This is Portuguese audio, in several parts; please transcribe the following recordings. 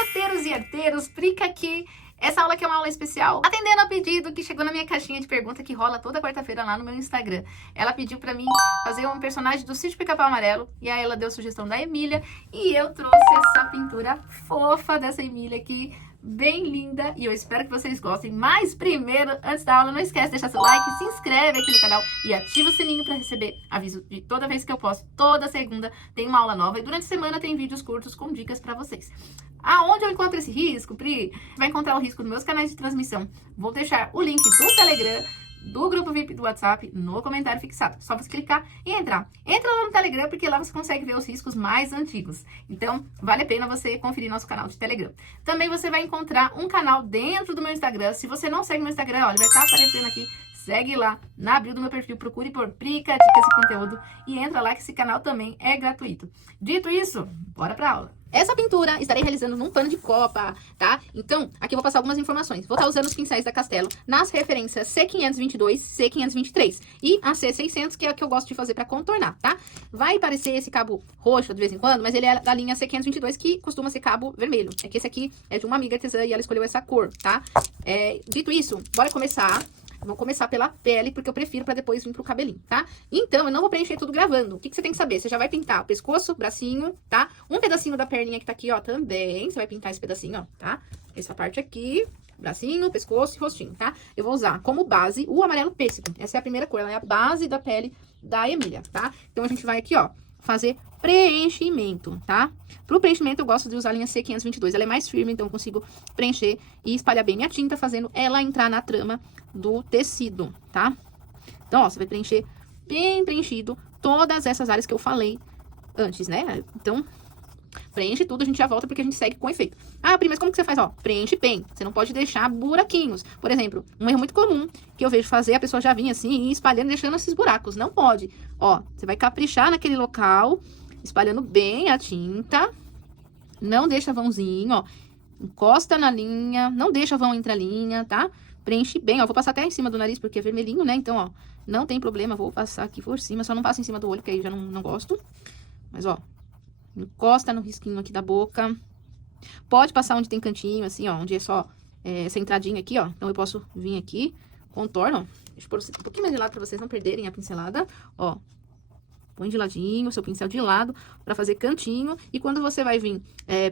arteiros e arteiros, Prica aqui. Essa aula aqui é uma aula especial, atendendo a pedido que chegou na minha caixinha de pergunta que rola toda quarta-feira lá no meu Instagram. Ela pediu pra mim fazer um personagem do Sítio Pica-Pau Amarelo, e aí ela deu sugestão da Emília, e eu trouxe essa pintura fofa dessa Emília aqui, bem linda, e eu espero que vocês gostem. Mas primeiro, antes da aula, não esquece de deixar seu like, se inscreve aqui no canal e ativa o sininho para receber aviso de toda vez que eu posto. Toda segunda tem uma aula nova e durante a semana tem vídeos curtos com dicas para vocês. Aonde eu encontro esse risco, Pri? Você vai encontrar o risco nos meus canais de transmissão. Vou deixar o link do Telegram, do grupo VIP do WhatsApp, no comentário fixado. Só você clicar e entrar. Entra lá no Telegram, porque lá você consegue ver os riscos mais antigos. Então, vale a pena você conferir nosso canal de Telegram. Também você vai encontrar um canal dentro do meu Instagram. Se você não segue meu Instagram, olha, vai estar aparecendo aqui. Segue lá, na bio do meu perfil, procure por Prica, dicas e conteúdo e entra lá que esse canal também é gratuito. Dito isso, bora pra aula. Essa pintura estarei realizando num pano de copa, tá? Então, aqui eu vou passar algumas informações. Vou estar usando os pincéis da Castelo nas referências C522, C523 e a C600, que é a que eu gosto de fazer pra contornar, tá? Vai aparecer esse cabo roxo de vez em quando, mas ele é da linha C522, que costuma ser cabo vermelho. É que esse aqui é de uma amiga artesã e ela escolheu essa cor, tá? Dito isso, bora começar. Vou começar pela pele, porque eu prefiro pra depois vir pro cabelinho, tá? Então, eu não vou preencher tudo gravando. O que você tem que saber? Você já vai pintar o pescoço, bracinho, tá? Um pedacinho da perninha que tá aqui, ó, também. Você vai pintar esse pedacinho, ó, tá? Essa parte aqui, bracinho, pescoço e rostinho, tá? Eu vou usar como base o amarelo pêssego. Essa é a primeira cor, ela é a base da pele da Emília, tá? Então, a gente vai aqui, ó, fazer preenchimento, tá? Pro preenchimento, eu gosto de usar a linha C522. Ela é mais firme, então eu consigo preencher e espalhar bem minha tinta, fazendo ela entrar na trama do tecido, tá? Então, ó, você vai preencher bem preenchido todas essas áreas que eu falei antes, né? Então, preenche tudo, a gente já volta porque a gente segue com efeito. Ah, Pri, mas como que você faz? Ó, preenche bem. Você não pode deixar buraquinhos. Por exemplo, um erro muito comum que eu vejo fazer, a pessoa já vinha assim, e espalhando, deixando esses buracos. Não pode. Ó, você vai caprichar naquele local, espalhando bem a tinta. Não deixa vãozinho, ó. Encosta na linha, não deixa vão entre a linha, tá? Preenche bem, ó. Vou passar até em cima do nariz, porque é vermelhinho, né? Então, ó, não tem problema. Vou passar aqui por cima, só não passo em cima do olho, porque aí já não gosto. Mas, ó, encosta no risquinho aqui da boca. Pode passar onde tem cantinho, assim, ó, onde é só essa entradinha aqui, ó. Então, eu posso vir aqui, contorno, ó. Deixa eu pôr um pouquinho mais de lado pra vocês não perderem a pincelada, ó. Põe de ladinho, seu pincel de lado, pra fazer cantinho. E quando você vai vir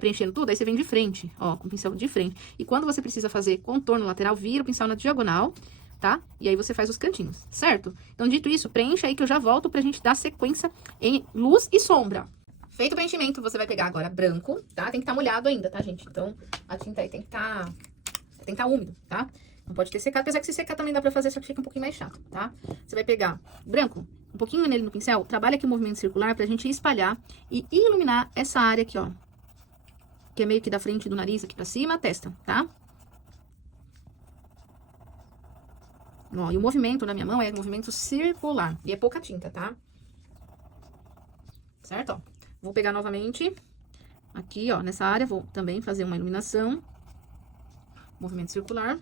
preenchendo tudo, aí você vem de frente, ó, com o pincel de frente. E quando você precisa fazer contorno lateral, vira o pincel na diagonal, tá? E aí você faz os cantinhos, certo? Então, dito isso, preencha aí que eu já volto pra gente dar sequência em luz e sombra. Feito o preenchimento, você vai pegar agora branco, tá? Tem que estar molhado ainda, tá, gente? Então, a tinta aí tem que estar úmido, tá? Não pode ter secado, apesar que se secar também dá pra fazer, só que fica um pouquinho mais chato, tá? Você vai pegar branco, um pouquinho nele no pincel, trabalha aqui o movimento circular pra gente espalhar e iluminar essa área aqui, ó. Que é meio que da frente do nariz aqui pra cima, a testa, tá? Ó, e o movimento na minha mão é um movimento circular, e é pouca tinta, tá? Certo, ó. Vou pegar novamente aqui, ó, nessa área, vou também fazer uma iluminação. Movimento circular.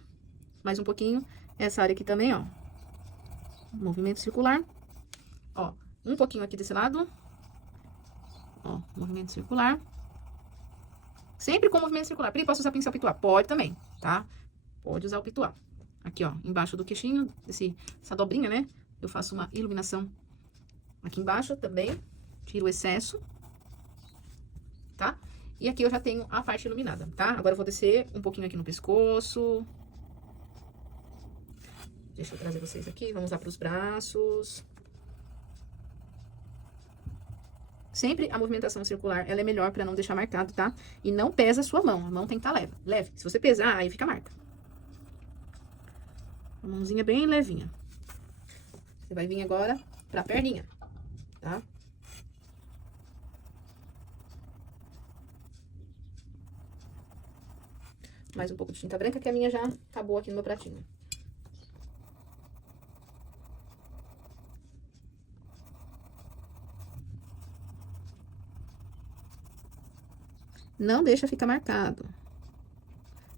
Mais um pouquinho. Essa área aqui também, ó. Movimento circular. Ó, um pouquinho aqui desse lado. Ó, movimento circular. Sempre com movimento circular. Pri, posso usar pincel pituar? Pode também, tá? Pode usar o pituar. Aqui, ó, embaixo do queixinho, essa dobrinha, né? Eu faço uma iluminação aqui embaixo também. Tiro o excesso. Tá? E aqui eu já tenho a parte iluminada, tá? Agora eu vou descer um pouquinho aqui no pescoço. Deixa eu trazer vocês aqui, vamos lá pros braços. Sempre a movimentação circular, ela é melhor pra não deixar marcado, tá? E não pesa a sua mão, a mão tem que estar leve, leve. Se você pesar, aí fica marca. A mãozinha bem levinha. Você vai vir agora pra perninha, tá? Mais um pouco de tinta branca, que a minha já acabou aqui no meu pratinho. Não deixa ficar marcado.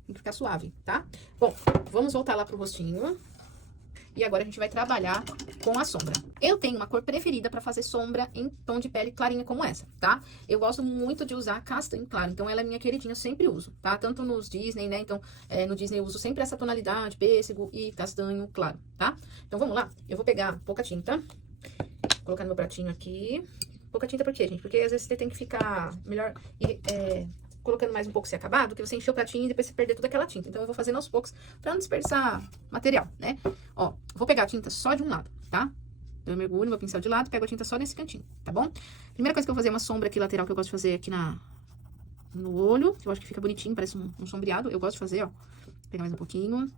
Tem que ficar suave, tá? Bom, vamos voltar lá pro rostinho. E agora a gente vai trabalhar com a sombra. Eu tenho uma cor preferida pra fazer sombra em tom de pele clarinha como essa, tá? Eu gosto muito de usar castanho claro, então ela é minha queridinha, eu sempre uso, tá? Tanto nos Disney, né? Então, no Disney eu uso sempre essa tonalidade, pêssego e castanho claro, tá? Então, vamos lá. Eu vou pegar pouca tinta, colocar no meu pratinho aqui. Pouca tinta por quê, gente? Porque às vezes você tem que ficar melhor colocando mais um pouco se acabado, que você encheu o pratinho e depois você perder toda aquela tinta. Então, eu vou fazendo aos poucos pra não desperdiçar material, né? Ó, vou pegar a tinta só de um lado, tá? Então, eu mergulho meu pincel de lado, pego a tinta só nesse cantinho, tá bom? Primeira coisa que eu vou fazer é uma sombra aqui lateral, que eu gosto de fazer aqui no olho, que eu acho que fica bonitinho, parece um sombreado. Eu gosto de fazer, ó. Vou pegar mais um pouquinho.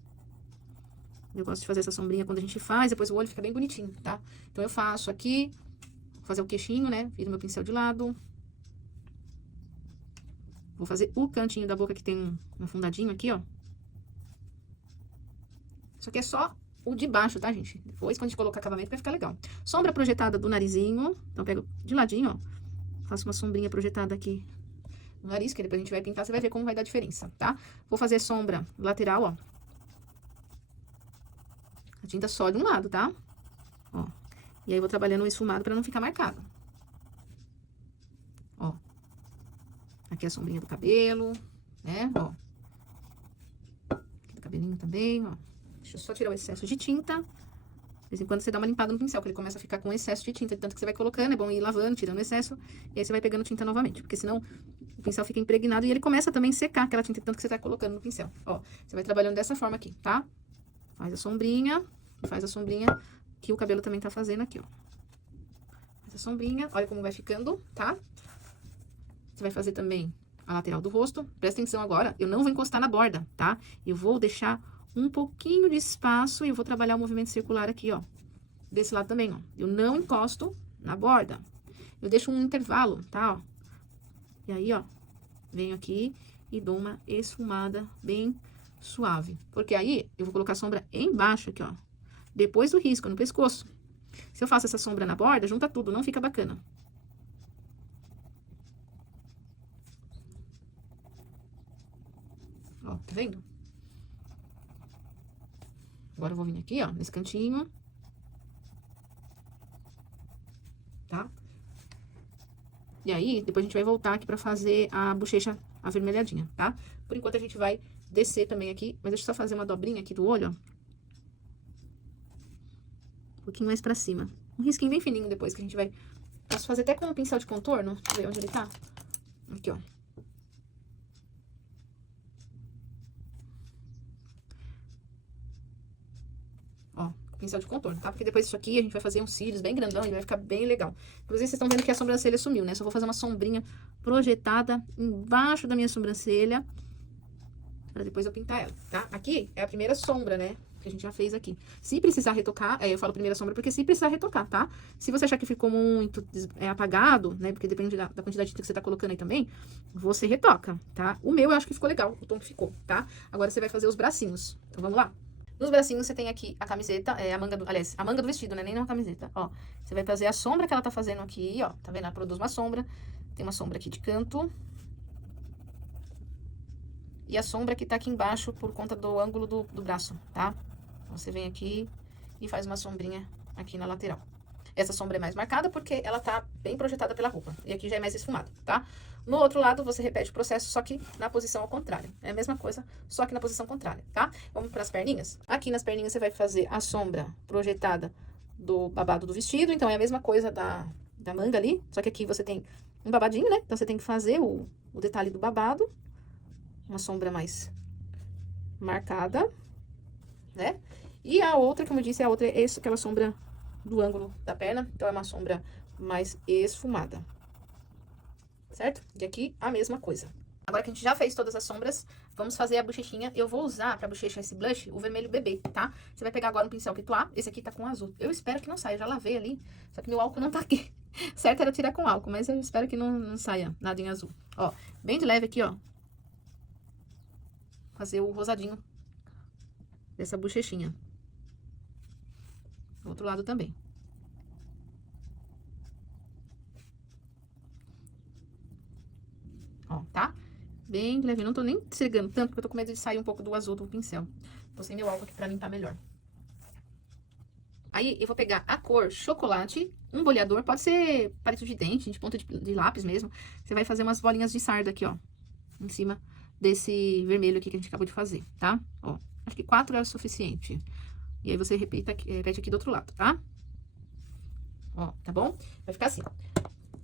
Eu gosto de fazer essa sombrinha quando a gente faz, depois o olho fica bem bonitinho, tá? Então, eu faço aqui, vou fazer o queixinho, né? Viro meu pincel de lado. Vou fazer o cantinho da boca que tem um fundadinho aqui, ó. Isso aqui é só o de baixo, tá, gente? Depois, quando a gente colocar acabamento, vai ficar legal. Sombra projetada do narizinho. Então, eu pego de ladinho, ó. Faço uma sombrinha projetada aqui no nariz, que depois a gente vai pintar, você vai ver como vai dar diferença, tá? Vou fazer sombra lateral, ó. A tinta só de um lado, tá? Ó. E aí, eu vou trabalhando o esfumado pra não ficar marcado. Ó. Aqui a sombrinha do cabelo, né? Ó. Aqui do cabelinho também, ó. Deixa eu só tirar o excesso de tinta. De vez em quando você dá uma limpada no pincel, que ele começa a ficar com excesso de tinta. Tanto que você vai colocando, é bom ir lavando, tirando o excesso. E aí você vai pegando tinta novamente. Porque senão o pincel fica impregnado e ele começa também a secar aquela tinta, tanto que você tá colocando no pincel. Ó, você vai trabalhando dessa forma aqui, tá? Faz a sombrinha. E faz a sombrinha que o cabelo também tá fazendo aqui, ó. Faz a sombrinha. Olha como vai ficando, tá? Você vai fazer também a lateral do rosto. Presta atenção agora, eu não vou encostar na borda, tá? Eu vou deixar um pouquinho de espaço e eu vou trabalhar o movimento circular aqui, ó. Desse lado também, ó. Eu não encosto na borda. Eu deixo um intervalo, tá, ó. E aí, ó, venho aqui e dou uma esfumada bem suave. Porque aí, eu vou colocar a sombra embaixo aqui, ó. Depois do risco, no pescoço. Se eu faço essa sombra na borda, junta tudo, não fica bacana. Ó, tá vendo? Agora eu vou vir aqui, ó, nesse cantinho. Tá? E aí, depois a gente vai voltar aqui pra fazer a bochecha avermelhadinha, tá? Por enquanto, a gente vai descer também aqui, mas deixa eu só fazer uma dobrinha aqui do olho, ó. Um pouquinho mais pra cima. Um risquinho bem fininho depois, que a gente vai... Posso fazer até com um pincel de contorno, deixa eu ver onde ele tá. Aqui, ó. Ó, pincel de contorno, tá? Porque depois disso aqui a gente vai fazer uns cílios bem grandão e vai ficar bem legal. Inclusive, vocês estão vendo que a sobrancelha sumiu, né? Só vou fazer uma sombrinha projetada embaixo da minha sobrancelha pra depois eu pintar ela, tá? Aqui é a primeira sombra, né? Que a gente já fez aqui. Se precisar retocar, eu falo primeira sombra porque se precisar retocar, tá? Se você achar que ficou muito apagado, né? Porque depende da quantidade de tinta que você tá colocando aí também, você retoca, tá? O meu eu acho que ficou legal, o tom que ficou, tá? Agora você vai fazer os bracinhos. Então, vamos lá? Nos bracinhos, você tem aqui a camiseta, aliás, a manga do vestido, né? Nem uma camiseta, ó. Você vai fazer a sombra que ela tá fazendo aqui, ó. Tá vendo? Ela produz uma sombra. Tem uma sombra aqui de canto. E a sombra que tá aqui embaixo por conta do ângulo do braço, tá? Então, você vem aqui e faz uma sombrinha aqui na lateral. Essa sombra é mais marcada porque ela tá bem projetada pela roupa. E aqui já é mais esfumado, tá? No outro lado, você repete o processo, só que na posição ao contrário. É a mesma coisa, só que na posição contrária, tá? Vamos para as perninhas? Aqui nas perninhas, você vai fazer a sombra projetada do babado do vestido. Então, é a mesma coisa da manga ali, só que aqui você tem um babadinho, né? Então, você tem que fazer o detalhe do babado. Uma sombra mais marcada, né? E a outra, como eu disse, a outra é aquela sombra do ângulo da perna. Então, é uma sombra mais esfumada. Certo? E aqui, a mesma coisa. Agora que a gente já fez todas as sombras, vamos fazer a bochechinha. Eu vou usar pra bochecha esse blush, o vermelho bebê, tá? Você vai pegar agora um pincel Pituá. Esse aqui tá com azul. Eu espero que não saia, eu já lavei ali. Só que meu álcool não tá aqui. Certo era tirar com álcool, mas eu espero que não saia nada em azul. Ó, bem de leve aqui, ó. Fazer o rosadinho dessa bochechinha. Do outro lado também. Ó, tá? Bem leve. Não tô nem chegando tanto, porque eu tô com medo de sair um pouco do azul do pincel. Tô sem meu álcool aqui pra limpar melhor. Aí eu vou pegar a cor chocolate, um boleador, pode ser palito de dente, de ponta de lápis mesmo. Você vai fazer umas bolinhas de sarda aqui, ó, em cima desse vermelho aqui que a gente acabou de fazer, tá? Ó, acho que 4 é o suficiente. E aí você repete aqui do outro lado, tá? Ó, tá bom? Vai ficar assim.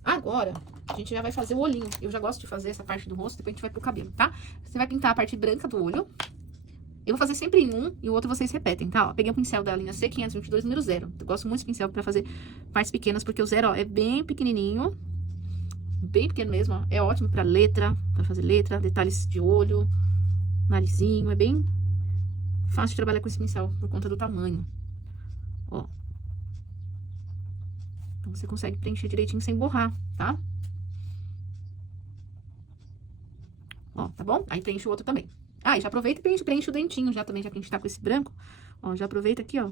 Agora, a gente já vai fazer o olhinho. Eu já gosto de fazer essa parte do rosto, depois a gente vai pro cabelo, tá? Você vai pintar a parte branca do olho. Eu vou fazer sempre em um e o outro vocês repetem, tá? Ó, peguei um pincel da linha C522, número 0. Eu gosto muito desse pincel pra fazer partes pequenas, porque o 0, ó, é bem pequenininho. Bem pequeno mesmo, ó. É ótimo pra letra, pra fazer letra, detalhes de olho, narizinho. É bem fácil de trabalhar com esse pincel, por conta do tamanho. Ó. Então, você consegue preencher direitinho sem borrar, tá? Ó, tá bom? Aí preenche o outro também. Ah, e já aproveita e preenche o dentinho já também, já que a gente tá com esse branco. Ó, já aproveita aqui, ó,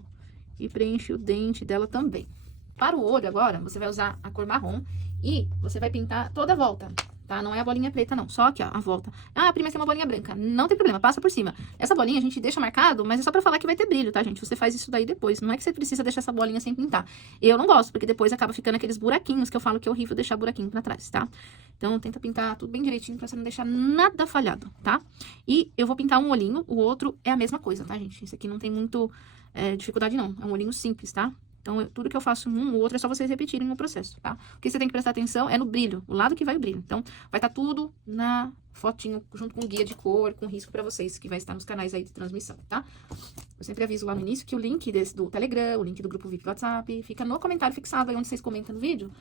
e preenche o dente dela também. Para o olho agora, você vai usar a cor marrom e você vai pintar toda a volta, tá? Não é a bolinha preta, não. Só aqui, ó, a volta. Ah, primeiro tem uma bolinha branca. Não tem problema, passa por cima. Essa bolinha a gente deixa marcado, mas é só pra falar que vai ter brilho, tá, gente? Você faz isso daí depois. Não é que você precisa deixar essa bolinha sem pintar. Eu não gosto, porque depois acaba ficando aqueles buraquinhos que eu falo que é horrível deixar buraquinho pra trás, tá? Então, tenta pintar tudo bem direitinho pra você não deixar nada falhado, tá? E eu vou pintar um olhinho, o outro é a mesma coisa, tá, gente? Esse aqui não tem muito dificuldade, não. É um olhinho simples, tá? Então, tudo que eu faço um ou outro é só vocês repetirem o processo, tá? O que você tem que prestar atenção é no brilho, o lado que vai o brilho. Então, vai estar tudo na fotinho, junto com guia de cor, com risco pra vocês, que vai estar nos canais aí de transmissão, tá? Eu sempre aviso lá no início que o link do Telegram, o link do grupo VIP do WhatsApp, fica no comentário fixado aí onde vocês comentam no vídeo.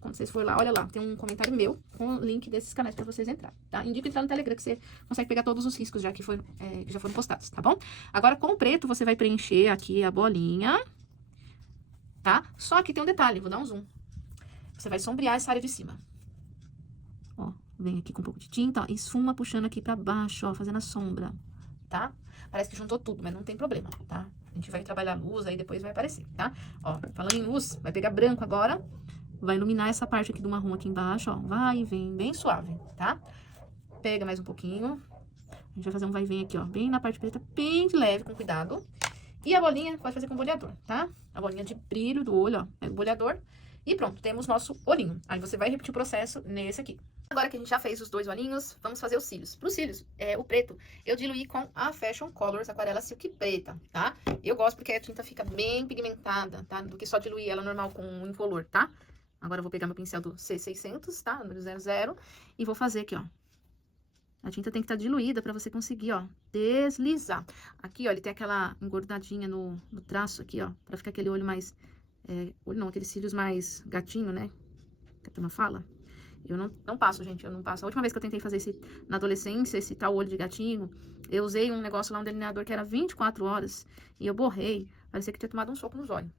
Quando vocês forem lá, olha lá, tem um comentário meu com o link desses canais pra vocês entrar, tá? Indico entrar no Telegram, que você consegue pegar todos os riscos já que já foram postados, tá bom? Agora, com o preto, você vai preencher aqui a bolinha, tá? Só que tem um detalhe, vou dar um zoom. Você vai sombrear essa área de cima. Ó, vem aqui com um pouco de tinta, ó, e esfuma puxando aqui pra baixo, ó, fazendo a sombra, tá? Parece que juntou tudo, mas não tem problema, tá? A gente vai trabalhar a luz, aí depois vai aparecer, tá? Ó, falando em luz, vai pegar branco agora, vai iluminar essa parte aqui do marrom aqui embaixo, ó, vai e vem, bem suave, tá? Pega mais um pouquinho, a gente vai fazer um vai e vem aqui, ó, bem na parte preta, bem de leve, com cuidado. E a bolinha pode fazer com boleador, tá? A bolinha de brilho do olho, ó, é o boleador. E pronto, temos nosso olhinho. Aí você vai repetir o processo nesse aqui. Agora que a gente já fez os 2 olhinhos, vamos fazer os cílios. Para os cílios, o preto, eu diluí com a Fashion Colors Aquarela Silk Preta, tá? Eu gosto porque a tinta fica bem pigmentada, tá? Do que só diluir ela normal com um incolor, tá? Agora eu vou pegar meu pincel do C600, tá? Número 00, e vou fazer aqui, ó. A tinta tem que estar diluída pra você conseguir, ó, deslizar. Aqui, ó, ele tem aquela engordadinha no traço aqui, ó, pra ficar aquele olho mais... olho não, aqueles cílios mais gatinho, né? Que a turma fala. Eu não passo, gente, eu não passo. A última vez que eu tentei fazer na adolescência, esse tal olho de gatinho, eu usei um negócio lá, um delineador que era 24 horas, e eu borrei. Parecia que tinha tomado um soco nos olhos.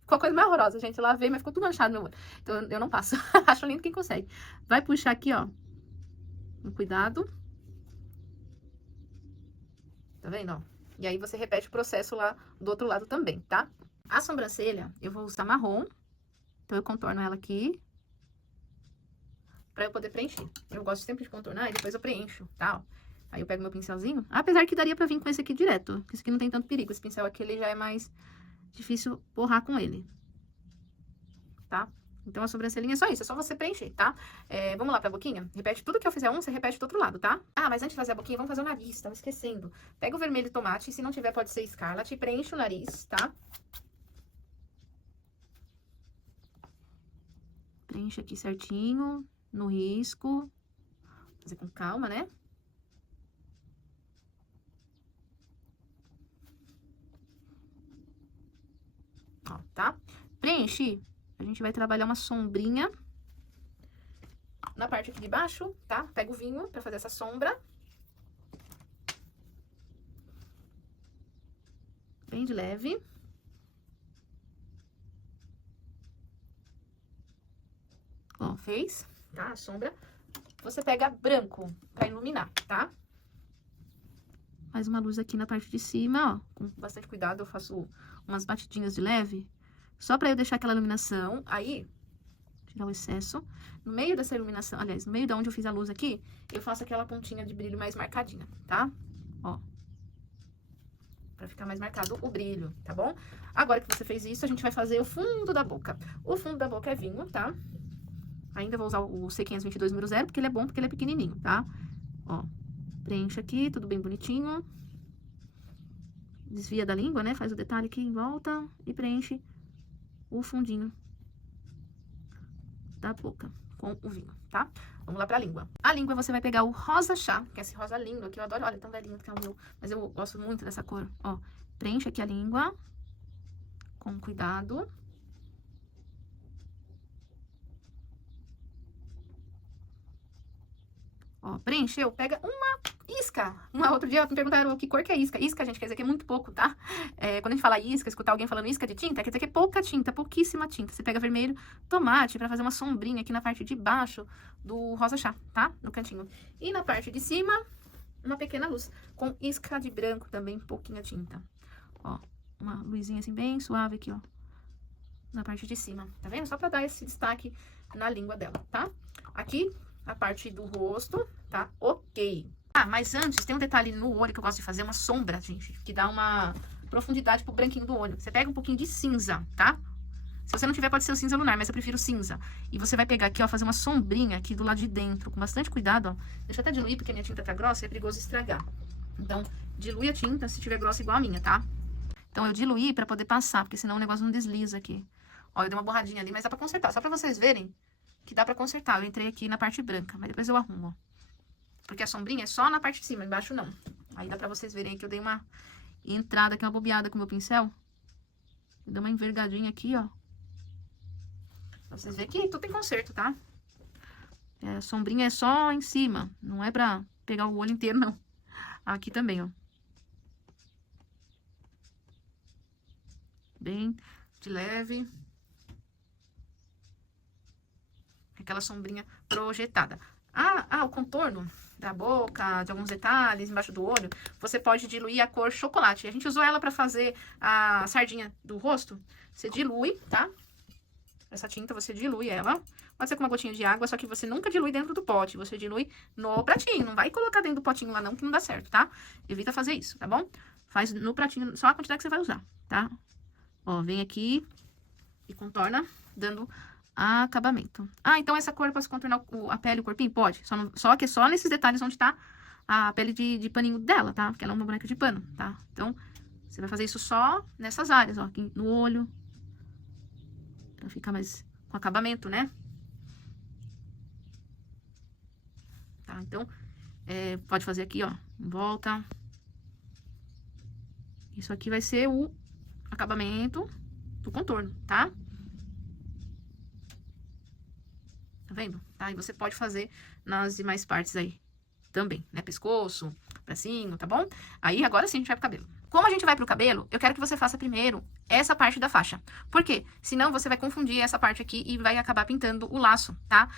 Ficou a coisa mais horrorosa, gente. Eu lavei, mas ficou tudo manchado no meu olho. Então, eu não passo. Acho lindo quem consegue. Vai puxar aqui, ó, com cuidado. Tá vendo, ó? E aí, você repete o processo lá do outro lado também, tá? A sobrancelha, eu vou usar marrom. Então, eu contorno ela aqui. Pra eu poder preencher. Eu gosto sempre de contornar e depois eu preencho, tá? Aí, eu pego meu pincelzinho. Apesar que daria pra vir com esse aqui direto. Esse aqui não tem tanto perigo. Esse pincel aqui, ele já é mais difícil borrar com ele. Tá? Então, a sobrancelhinha é só isso, é só você preencher, tá? Vamos lá pra boquinha? Repete tudo que eu fizer você repete do outro lado, tá? Ah, mas antes de fazer a boquinha, vamos fazer o nariz, tava esquecendo. Pega o vermelho tomate, se não tiver pode ser Scarlet, preenche o nariz, tá? Preenche aqui certinho, no risco. Fazer com calma, né? Ó, tá? Preenche. A gente vai trabalhar uma sombrinha na parte aqui de baixo, tá? Pega o vinho pra fazer essa sombra. Bem de leve. Ó, fez, tá? A sombra. Você pega branco pra iluminar, tá? Faz uma luz aqui na parte de cima, ó. Com bastante cuidado, eu faço umas batidinhas de leve. Só pra eu deixar aquela iluminação. Aí, tirar o excesso. No meio dessa iluminação, aliás, no meio de onde eu fiz a luz aqui, eu faço aquela pontinha de brilho mais marcadinha, tá? Ó. pra ficar mais marcado o brilho, tá bom? Agora que você fez isso, a gente vai fazer o fundo da boca. O fundo da boca é vinho, tá? Ainda vou usar o C522 número 0, porque ele é bom, porque ele é pequenininho, tá? Ó, preenche aqui, tudo bem bonitinho. Desvia da língua, né? Faz o detalhe aqui em volta e preenche o fundinho da boca com o vinho, tá? Vamos lá pra língua. A língua você vai pegar o rosa chá, que é esse rosa lindo aqui, eu adoro, olha, tão velhinho que é o meu, mas eu gosto muito dessa cor, ó. Preenche aqui a língua com cuidado. Ó, preencheu, pega uma isca. Outro dia me perguntaram que cor que é isca. Isca, gente, quer dizer que é muito pouco, tá? Quando a gente fala isca, escutar alguém falando isca de tinta, quer dizer que é pouca tinta, pouquíssima tinta. Você pega vermelho, tomate, pra fazer uma sombrinha aqui na parte de baixo do rosa chá, tá? No cantinho. E na parte de cima, uma pequena luz, com isca de branco também, pouquinha tinta. Ó, uma luzinha assim bem suave aqui, ó. Na parte de cima, tá vendo? Só pra dar esse destaque na língua dela, tá? Aqui, a parte do rosto, tá? Ok. Ah, mas antes, tem um detalhe no olho que eu gosto de fazer, uma sombra, gente, que dá uma profundidade pro branquinho do olho. Você pega um pouquinho de cinza, tá? Se você não tiver, pode ser o cinza lunar, mas eu prefiro cinza. E você vai pegar aqui, ó, fazer uma sombrinha aqui do lado de dentro, com bastante cuidado, ó. Deixa eu até diluir, porque a minha tinta tá grossa e é perigoso estragar. Então, dilui a tinta se tiver grossa igual a minha, tá? Então, eu diluí pra poder passar, porque senão o negócio não desliza aqui. Ó, eu dei uma borradinha ali, mas dá pra consertar, só pra vocês verem que dá pra consertar. Eu entrei aqui na parte branca, mas depois eu arrumo, ó. Porque a sombrinha é só na parte de cima, embaixo não. Aí dá pra vocês verem que eu dei uma entrada aqui, uma bobeada com o meu pincel. Dei uma envergadinha aqui, ó. Pra vocês verem que tudo tem conserto, tá? A sombrinha é só em cima, não é pra pegar o olho inteiro, não. Aqui também, ó. Bem de leve. Aquela sombrinha projetada. O contorno da boca, de alguns detalhes embaixo do olho, você pode diluir a cor chocolate. A gente usou ela pra fazer a sardinha do rosto. Você dilui, tá? Essa tinta, você dilui ela. Pode ser com uma gotinha de água, só que você nunca dilui dentro do pote. Você dilui no pratinho. Não vai colocar dentro do potinho lá não, que não dá certo, tá? Evita fazer isso, tá bom? Faz no pratinho, só a quantidade que você vai usar, tá? Ó, vem aqui e contorna, dando acabamento. Então essa cor eu posso contornar a pele, o corpinho? Pode. Só que é só nesses detalhes onde tá a pele de paninho dela, tá? Porque ela é uma boneca de pano, tá? Então, você vai fazer isso só nessas áreas, ó. Aqui no olho. Pra ficar mais com acabamento, né? Tá? Então, pode fazer aqui, ó. Em volta. Isso aqui vai ser o acabamento do contorno, tá? Tá vendo? Tá? E você pode fazer nas demais partes aí também, né? Pescoço, bracinho, tá bom? Aí, agora sim, a gente vai pro cabelo. Como a gente vai pro cabelo, eu quero que você faça primeiro essa parte da faixa. Por quê? Senão você vai confundir essa parte aqui e vai acabar pintando o laço, tá?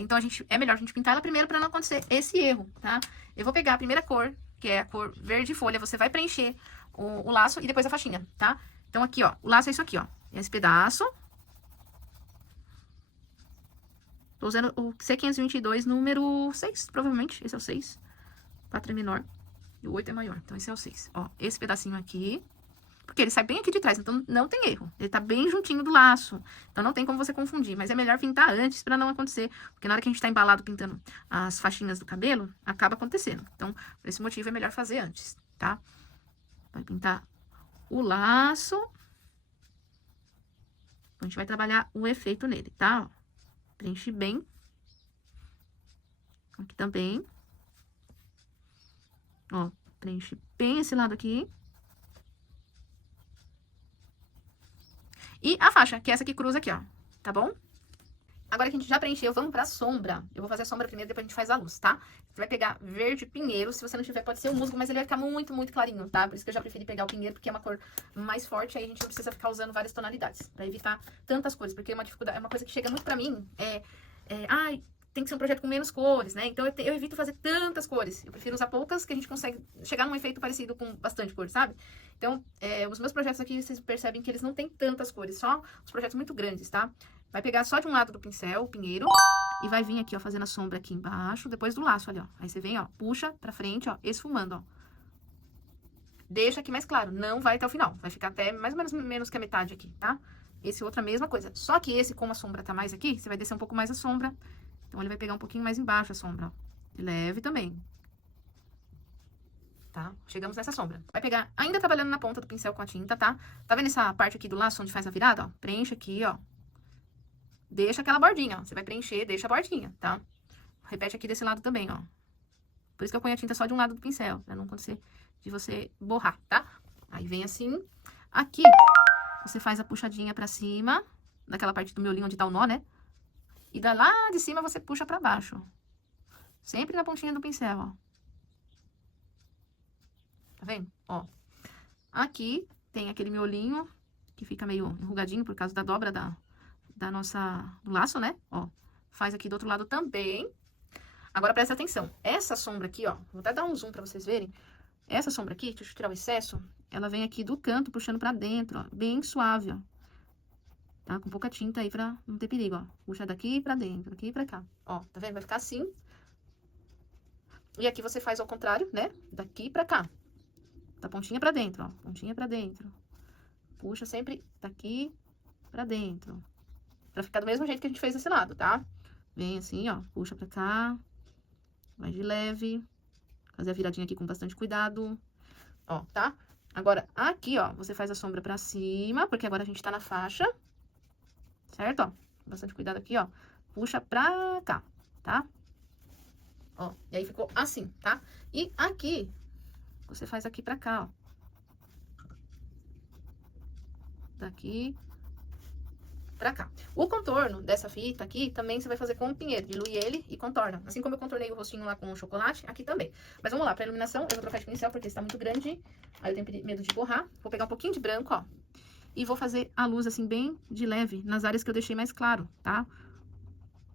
Então, é melhor a gente pintar ela primeiro pra não acontecer esse erro, tá? Eu vou pegar a primeira cor, que é a cor verde folha, você vai preencher o laço e depois a faixinha, tá? Então, aqui, ó, o laço é isso aqui, ó. Esse pedaço. Tô usando o C522 número 6, provavelmente. Esse é o 6. 4 é menor. E o 8 é maior. Então, esse é o 6. Ó, esse pedacinho aqui. Porque ele sai bem aqui de trás, então não tem erro. Ele tá bem juntinho do laço. Então, não tem como você confundir. Mas é melhor pintar antes pra não acontecer. Porque na hora que a gente tá embalado pintando as faixinhas do cabelo, acaba acontecendo. Então, por esse motivo, é melhor fazer antes, tá? Vai pintar o laço. A gente vai trabalhar o efeito nele, tá? Ó. Preenche bem. Aqui também. Ó, preenche bem esse lado aqui. E a faixa, que é essa que cruza aqui, ó. Tá bom? Agora que a gente já preencheu, vamos pra sombra. Eu vou fazer a sombra primeiro, depois a gente faz a luz, tá? Você vai pegar verde pinheiro. Se você não tiver, pode ser o musgo, mas ele vai ficar muito, muito clarinho, tá? Por isso que eu já preferi pegar o pinheiro, porque é uma cor mais forte. Aí a gente não precisa ficar usando várias tonalidades, pra evitar tantas cores. Porque é uma dificuldade, é uma coisa que chega muito pra mim. Tem que ser um projeto com menos cores, né? Então eu evito fazer tantas cores. Eu prefiro usar poucas, que a gente consegue chegar num efeito parecido com bastante cor, sabe? Então, os meus projetos aqui, vocês percebem que eles não têm tantas cores, só os projetos muito grandes, tá? Vai pegar só de um lado do pincel, o pinheiro, e vai vir aqui, ó, fazendo a sombra aqui embaixo, depois do laço ali, ó. Aí você vem, ó, puxa pra frente, ó, esfumando, ó. deixa aqui mais claro, não vai até o final, vai ficar até mais ou menos que a metade aqui, tá? Esse outro a mesma coisa, só que esse, como a sombra tá mais aqui, você vai descer um pouco mais a sombra, então ele vai pegar um pouquinho mais embaixo a sombra, ó. E leve também. Tá? Chegamos nessa sombra. Vai pegar, ainda trabalhando na ponta do pincel com a tinta, tá? Tá vendo essa parte aqui do laço onde faz a virada, ó? Preenche aqui, ó. Deixa aquela bordinha, ó. Você vai preencher, deixa a bordinha, tá? Repete aqui desse lado também, ó. Por isso que eu ponho a tinta só de um lado do pincel, pra não acontecer de você borrar, tá? Aí vem assim. Aqui, você faz a puxadinha pra cima, daquela parte do miolinho onde tá o nó, né? E da lá de cima você puxa pra baixo. Sempre na pontinha do pincel, ó. Tá vendo? Ó. Aqui tem aquele miolinho que fica meio enrugadinho por causa da dobra do laço, né? Ó. Faz aqui do outro lado também. Agora presta atenção. Essa sombra aqui, ó. Vou até dar um zoom pra vocês verem. Essa sombra aqui, deixa eu tirar o excesso. Ela vem aqui do canto, puxando pra dentro, ó. Bem suave, ó. Tá? Com pouca tinta aí pra não ter perigo, ó. Puxa daqui pra dentro, daqui pra cá. Ó, tá vendo? Vai ficar assim. E aqui você faz ao contrário, né? Daqui pra cá. Da pontinha pra dentro, ó. Pontinha pra dentro. Puxa sempre daqui pra dentro. Pra ficar do mesmo jeito que a gente fez desse lado, tá? Vem assim, ó. Puxa pra cá. Vai de leve. Fazer a viradinha aqui com bastante cuidado. Ó, tá? Agora, aqui, ó. Você faz a sombra pra cima, porque agora a gente tá na faixa. Certo, ó? Bastante cuidado aqui, ó. Puxa pra cá, tá? Ó, e aí ficou assim, tá? E aqui... Você faz aqui pra cá, ó. Daqui pra cá. O contorno dessa fita aqui, também você vai fazer com o pinheiro. Dilui ele e contorna. Assim como eu contornei o rostinho lá com o chocolate, aqui também. Mas vamos lá, pra iluminação, eu vou trocar de pincel porque está muito grande. Aí eu tenho medo de borrar. Vou pegar um pouquinho de branco, ó. E vou fazer a luz, assim, bem de leve, nas áreas que eu deixei mais claro, tá?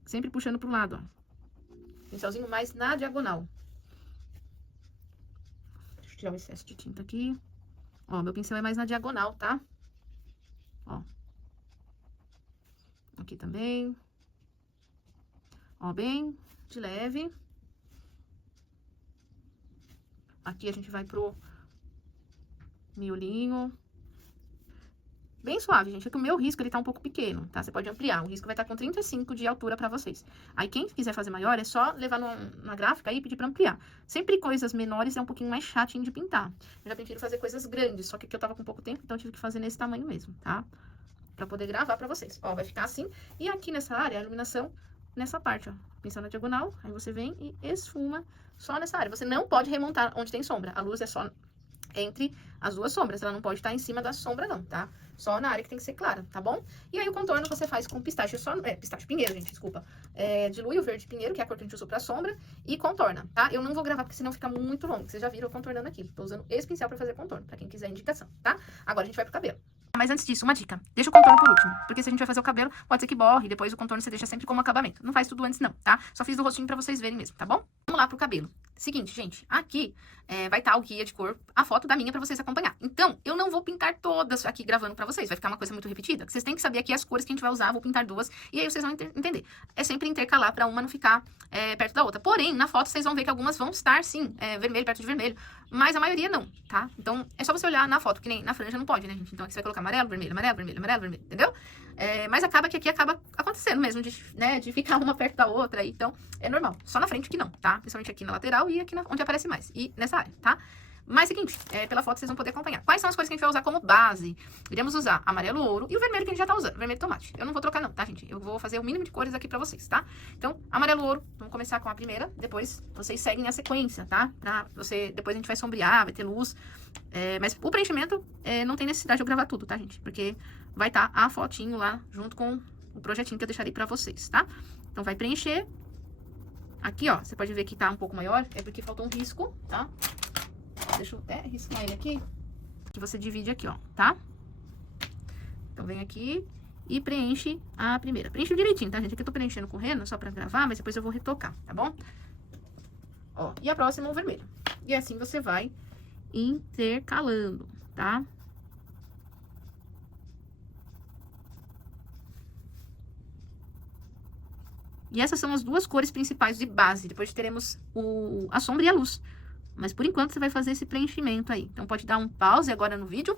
Sempre puxando pro lado, ó. Pincelzinho mais na diagonal. Tirar o excesso de tinta aqui. Ó, meu pincel é mais na diagonal, tá? Ó. Aqui também. Ó, bem de leve. Aqui a gente vai pro miolinho. Bem suave, gente. É que o meu risco, ele tá um pouco pequeno, tá? Você pode ampliar. O risco vai estar com 35 de altura pra vocês. Aí, quem quiser fazer maior, é só levar na gráfica aí e pedir pra ampliar. Sempre coisas menores é um pouquinho mais chatinho de pintar. Eu já prefiro fazer coisas grandes, só que aqui eu tava com pouco tempo, então eu tive que fazer nesse tamanho mesmo, tá? Pra poder gravar pra vocês. Ó, vai ficar assim. E aqui nessa área, a iluminação nessa parte, ó. Pincel na diagonal, aí você vem e esfuma só nessa área. Você não pode remontar onde tem sombra. A luz é só entre as duas sombras. Ela não pode estar em cima da sombra, não, tá? Só na área que tem que ser clara, tá bom? E aí o contorno você faz com pistache, pistache pinheiro, gente, desculpa. Dilui o verde pinheiro, que é a cor que a gente usou pra sombra, e contorna, tá? Eu não vou gravar porque senão fica muito longo. Vocês já viram eu contornando aqui. Tô usando esse pincel pra fazer contorno, pra quem quiser indicação, tá? Agora a gente vai pro cabelo. Mas antes disso, uma dica. Deixa o contorno por último. Porque se a gente vai fazer o cabelo, pode ser que borre. Depois o contorno você deixa sempre como acabamento. Não faz tudo antes, não, tá? Só fiz do rostinho pra vocês verem mesmo, tá bom? Vamos lá pro cabelo. Seguinte, gente. Aqui vai estar o guia de cor, a foto da minha pra vocês acompanhar. Então, eu não vou pintar todas aqui gravando pra vocês. Vai ficar uma coisa muito repetida. Vocês têm que saber aqui as cores que a gente vai usar. Vou pintar duas. E aí vocês vão entender. É sempre intercalar pra uma não ficar perto da outra. Porém, na foto vocês vão ver que algumas vão estar, sim, vermelho perto de vermelho. Mas a maioria não, tá? Então, é só você olhar na foto, que nem na franja não pode, né, gente? Então, aqui você vai colocar amarelo, vermelho, amarelo, vermelho, amarelo, vermelho, entendeu? Mas acaba que aqui acaba acontecendo mesmo, de ficar uma perto da outra. Então, é normal. Só na frente que não, tá? Principalmente aqui na lateral e aqui onde aparece mais. E nessa área, tá? Mas, seguinte, pela foto vocês vão poder acompanhar. Quais são as cores que a gente vai usar como base? Iremos usar amarelo ouro e o vermelho que a gente já tá usando, vermelho tomate. Eu não vou trocar não, tá, gente? Eu vou fazer o mínimo de cores aqui pra vocês, tá? Então, amarelo ouro, vamos começar com a primeira, depois vocês seguem a sequência, tá? Depois a gente vai sombrear, vai ter luz. Mas o preenchimento, não tem necessidade de eu gravar tudo, tá, gente? Porque vai estar a fotinho lá, junto com o projetinho que eu deixarei pra vocês, tá? Então, vai preencher. Aqui, ó, você pode ver que tá um pouco maior, é porque faltou um risco, tá? Deixa eu até riscar ele aqui. Que você divide aqui, ó, tá? Então, vem aqui e preenche a primeira. Preenche direitinho, tá, gente? Aqui eu tô preenchendo com rena só pra gravar, mas depois eu vou retocar, tá bom? Ó, e a próxima, o vermelho. E assim você vai intercalando, tá? E essas são as duas cores principais de base. Depois teremos a sombra e a luz. Mas por enquanto você vai fazer esse preenchimento aí. Então pode dar um pause agora no vídeo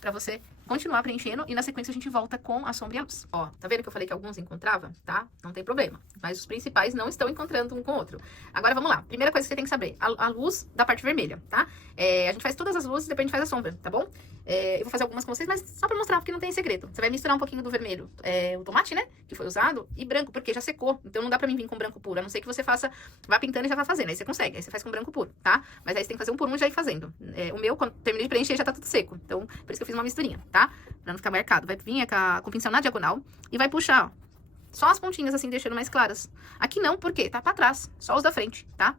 pra você continuar preenchendo e na sequência a gente volta com a sombra e a luz. Ó, tá vendo que eu falei que alguns encontrava? Tá? Não tem problema. Mas os principais não estão encontrando um com o outro. Agora vamos lá. Primeira coisa que você tem que saber, a luz da parte vermelha, tá? A gente faz todas as luzes e depois a gente faz a sombra, tá bom? Eu vou fazer algumas com vocês, mas só pra mostrar, porque não tem segredo. Você vai misturar um pouquinho do vermelho, o tomate, né? Que foi usado, e branco, porque já secou. Então não dá pra mim vir com branco puro, a não ser que você faça, vá pintando e já vá fazendo. Aí você consegue, aí você faz com branco puro, tá? Mas aí você tem que fazer um por um e já ir fazendo. O meu, quando terminei de preencher, já tá tudo seco. Então, por isso que eu fiz uma misturinha, tá? Pra não ficar marcado. Vai vir com o pincel na diagonal e vai puxar, ó, só as pontinhas assim, deixando mais claras. Aqui não, porque tá pra trás, só os da frente, tá?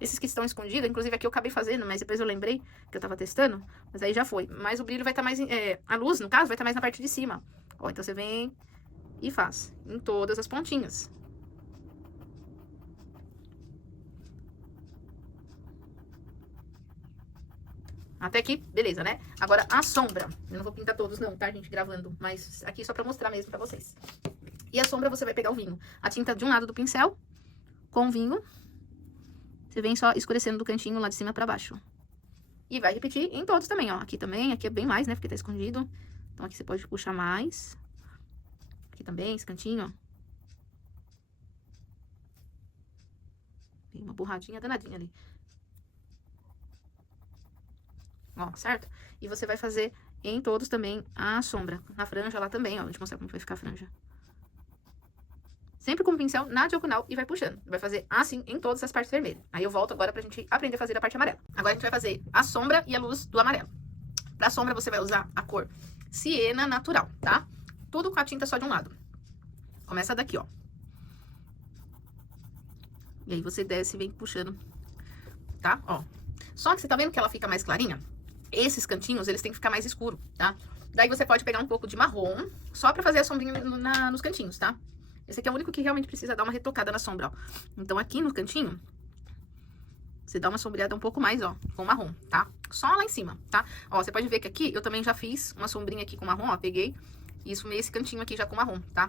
Esses que estão escondidos, inclusive aqui eu acabei fazendo, mas depois eu lembrei que eu tava testando, mas aí já foi. Mas o brilho vai estar mais, a luz, no caso, vai estar mais na parte de cima. Ó, então você vem e faz em todas as pontinhas. Até aqui, beleza, né? Agora, a sombra. Eu não vou pintar todos não, tá, gente? Gravando, mas aqui só pra mostrar mesmo pra vocês. E a sombra, você vai pegar o vinho. A tinta de um lado do pincel, com o vinho. Você vem só escurecendo do cantinho lá de cima pra baixo. E vai repetir em todos também, ó. Aqui também, aqui é bem mais, né? Porque tá escondido. Então, aqui você pode puxar mais. Aqui também, esse cantinho, ó. Tem uma borradinha danadinha ali. Ó, certo? E você vai fazer em todos também a sombra. Na franja lá também, ó. Vou te mostrar como vai ficar a franja. Sempre com o pincel na diagonal e vai puxando. Vai fazer assim em todas as partes vermelhas. Aí eu volto agora pra gente aprender a fazer a parte amarela. Agora a gente vai fazer a sombra e a luz do amarelo. Pra sombra você vai usar a cor Siena Natural, tá? Tudo com a tinta só de um lado. Começa daqui, ó. E aí você desce e vem puxando, tá? Ó. Só que você tá vendo que ela fica mais clarinha? Esses cantinhos, eles têm que ficar mais escuro, tá? Daí você pode pegar um pouco de marrom, só pra fazer a sombrinha nos cantinhos, tá? Esse aqui é o único que realmente precisa dar uma retocada na sombra, ó. Então, aqui no cantinho, você dá uma sombreada um pouco mais, ó, com marrom, tá? Só lá em cima, tá? Ó, você pode ver que aqui eu também já fiz uma sombrinha aqui com marrom, ó. Peguei e esfumei esse cantinho aqui já com marrom, tá?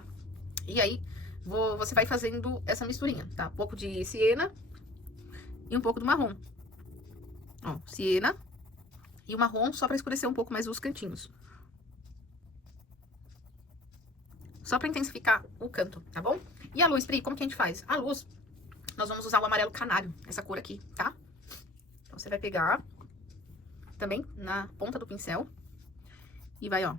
E aí, você vai fazendo essa misturinha, tá? Um pouco de siena e um pouco do marrom. Ó, siena e o marrom só pra escurecer um pouco mais os cantinhos. Só pra intensificar o canto, tá bom? E a luz, Pri, como que a gente faz? A luz, nós vamos usar o amarelo canário, essa cor aqui, tá? Então, você vai pegar também na ponta do pincel e vai, ó,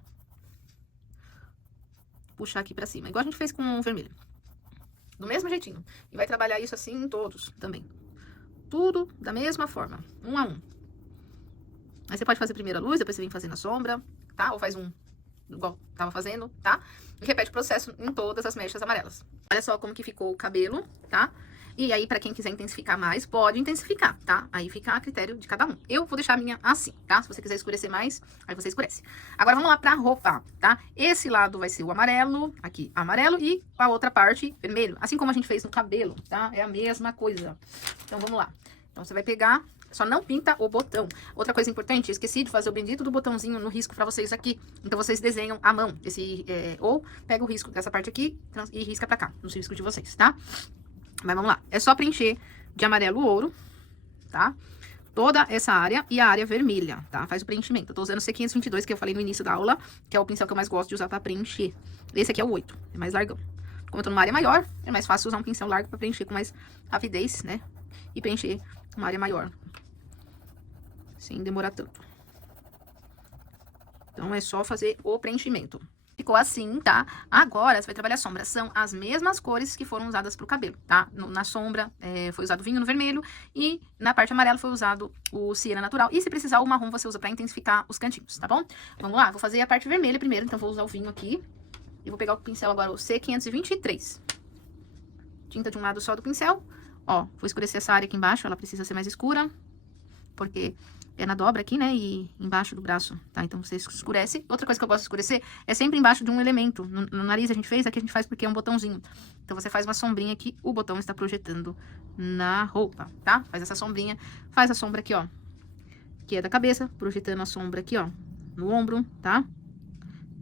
puxar aqui pra cima, igual a gente fez com o vermelho. Do mesmo jeitinho. E vai trabalhar isso assim em todos também. Tudo da mesma forma, um a um. Aí você pode fazer primeiro a luz, depois você vem fazendo a sombra, tá? Ou faz um igual tava fazendo, tá? E repete o processo em todas as mechas amarelas. Olha só como que ficou o cabelo, tá? E aí, pra quem quiser intensificar mais, pode intensificar, tá? Aí fica a critério de cada um. Eu vou deixar a minha assim, tá? Se você quiser escurecer mais, aí você escurece. Agora, vamos lá pra roupa, tá? Esse lado vai ser o amarelo, aqui amarelo, e a outra parte vermelho. Assim como a gente fez no cabelo, tá? É a mesma coisa. Então, vamos lá. Então, você vai pegar... Só não pinta o botão. Outra coisa importante, eu esqueci de fazer o bendito do botãozinho no risco pra vocês aqui. Então, vocês desenham à mão. Ou pega o risco dessa parte aqui e risca pra cá, nos riscos de vocês, tá? Mas vamos lá. É só preencher de amarelo ouro, tá? Toda essa área e a área vermelha, tá? Faz o preenchimento. Eu tô usando o C522, que eu falei no início da aula, que é o pincel que eu mais gosto de usar pra preencher. Esse aqui é o 8, é mais largão. Como eu tô numa área maior, é mais fácil usar um pincel largo pra preencher com mais rapidez, né? E preencher uma área maior, sem demorar tanto. Então, é só fazer o preenchimento. Ficou assim, tá? Agora, você vai trabalhar a sombra. São as mesmas cores que foram usadas pro cabelo, tá? Na sombra, foi usado o vinho no vermelho. E na parte amarela foi usado o siena natural. E se precisar, o marrom você usa pra intensificar os cantinhos, tá bom? Vamos lá, vou fazer a parte vermelha primeiro. Então, vou usar o vinho aqui. E vou pegar o pincel agora, o C523. Tinta de um lado só do pincel. Ó, vou escurecer essa área aqui embaixo. Ela precisa ser mais escura. Porque... é na dobra aqui, né? E embaixo do braço, tá? Então, você escurece. Outra coisa que eu gosto de escurecer é sempre embaixo de um elemento. No nariz a gente fez, aqui a gente faz porque é um botãozinho. Então, você faz uma sombrinha aqui, o botão está projetando na roupa, tá? Faz essa sombrinha. Faz a sombra aqui, ó. Que é da cabeça, projetando a sombra aqui, ó. No ombro, tá?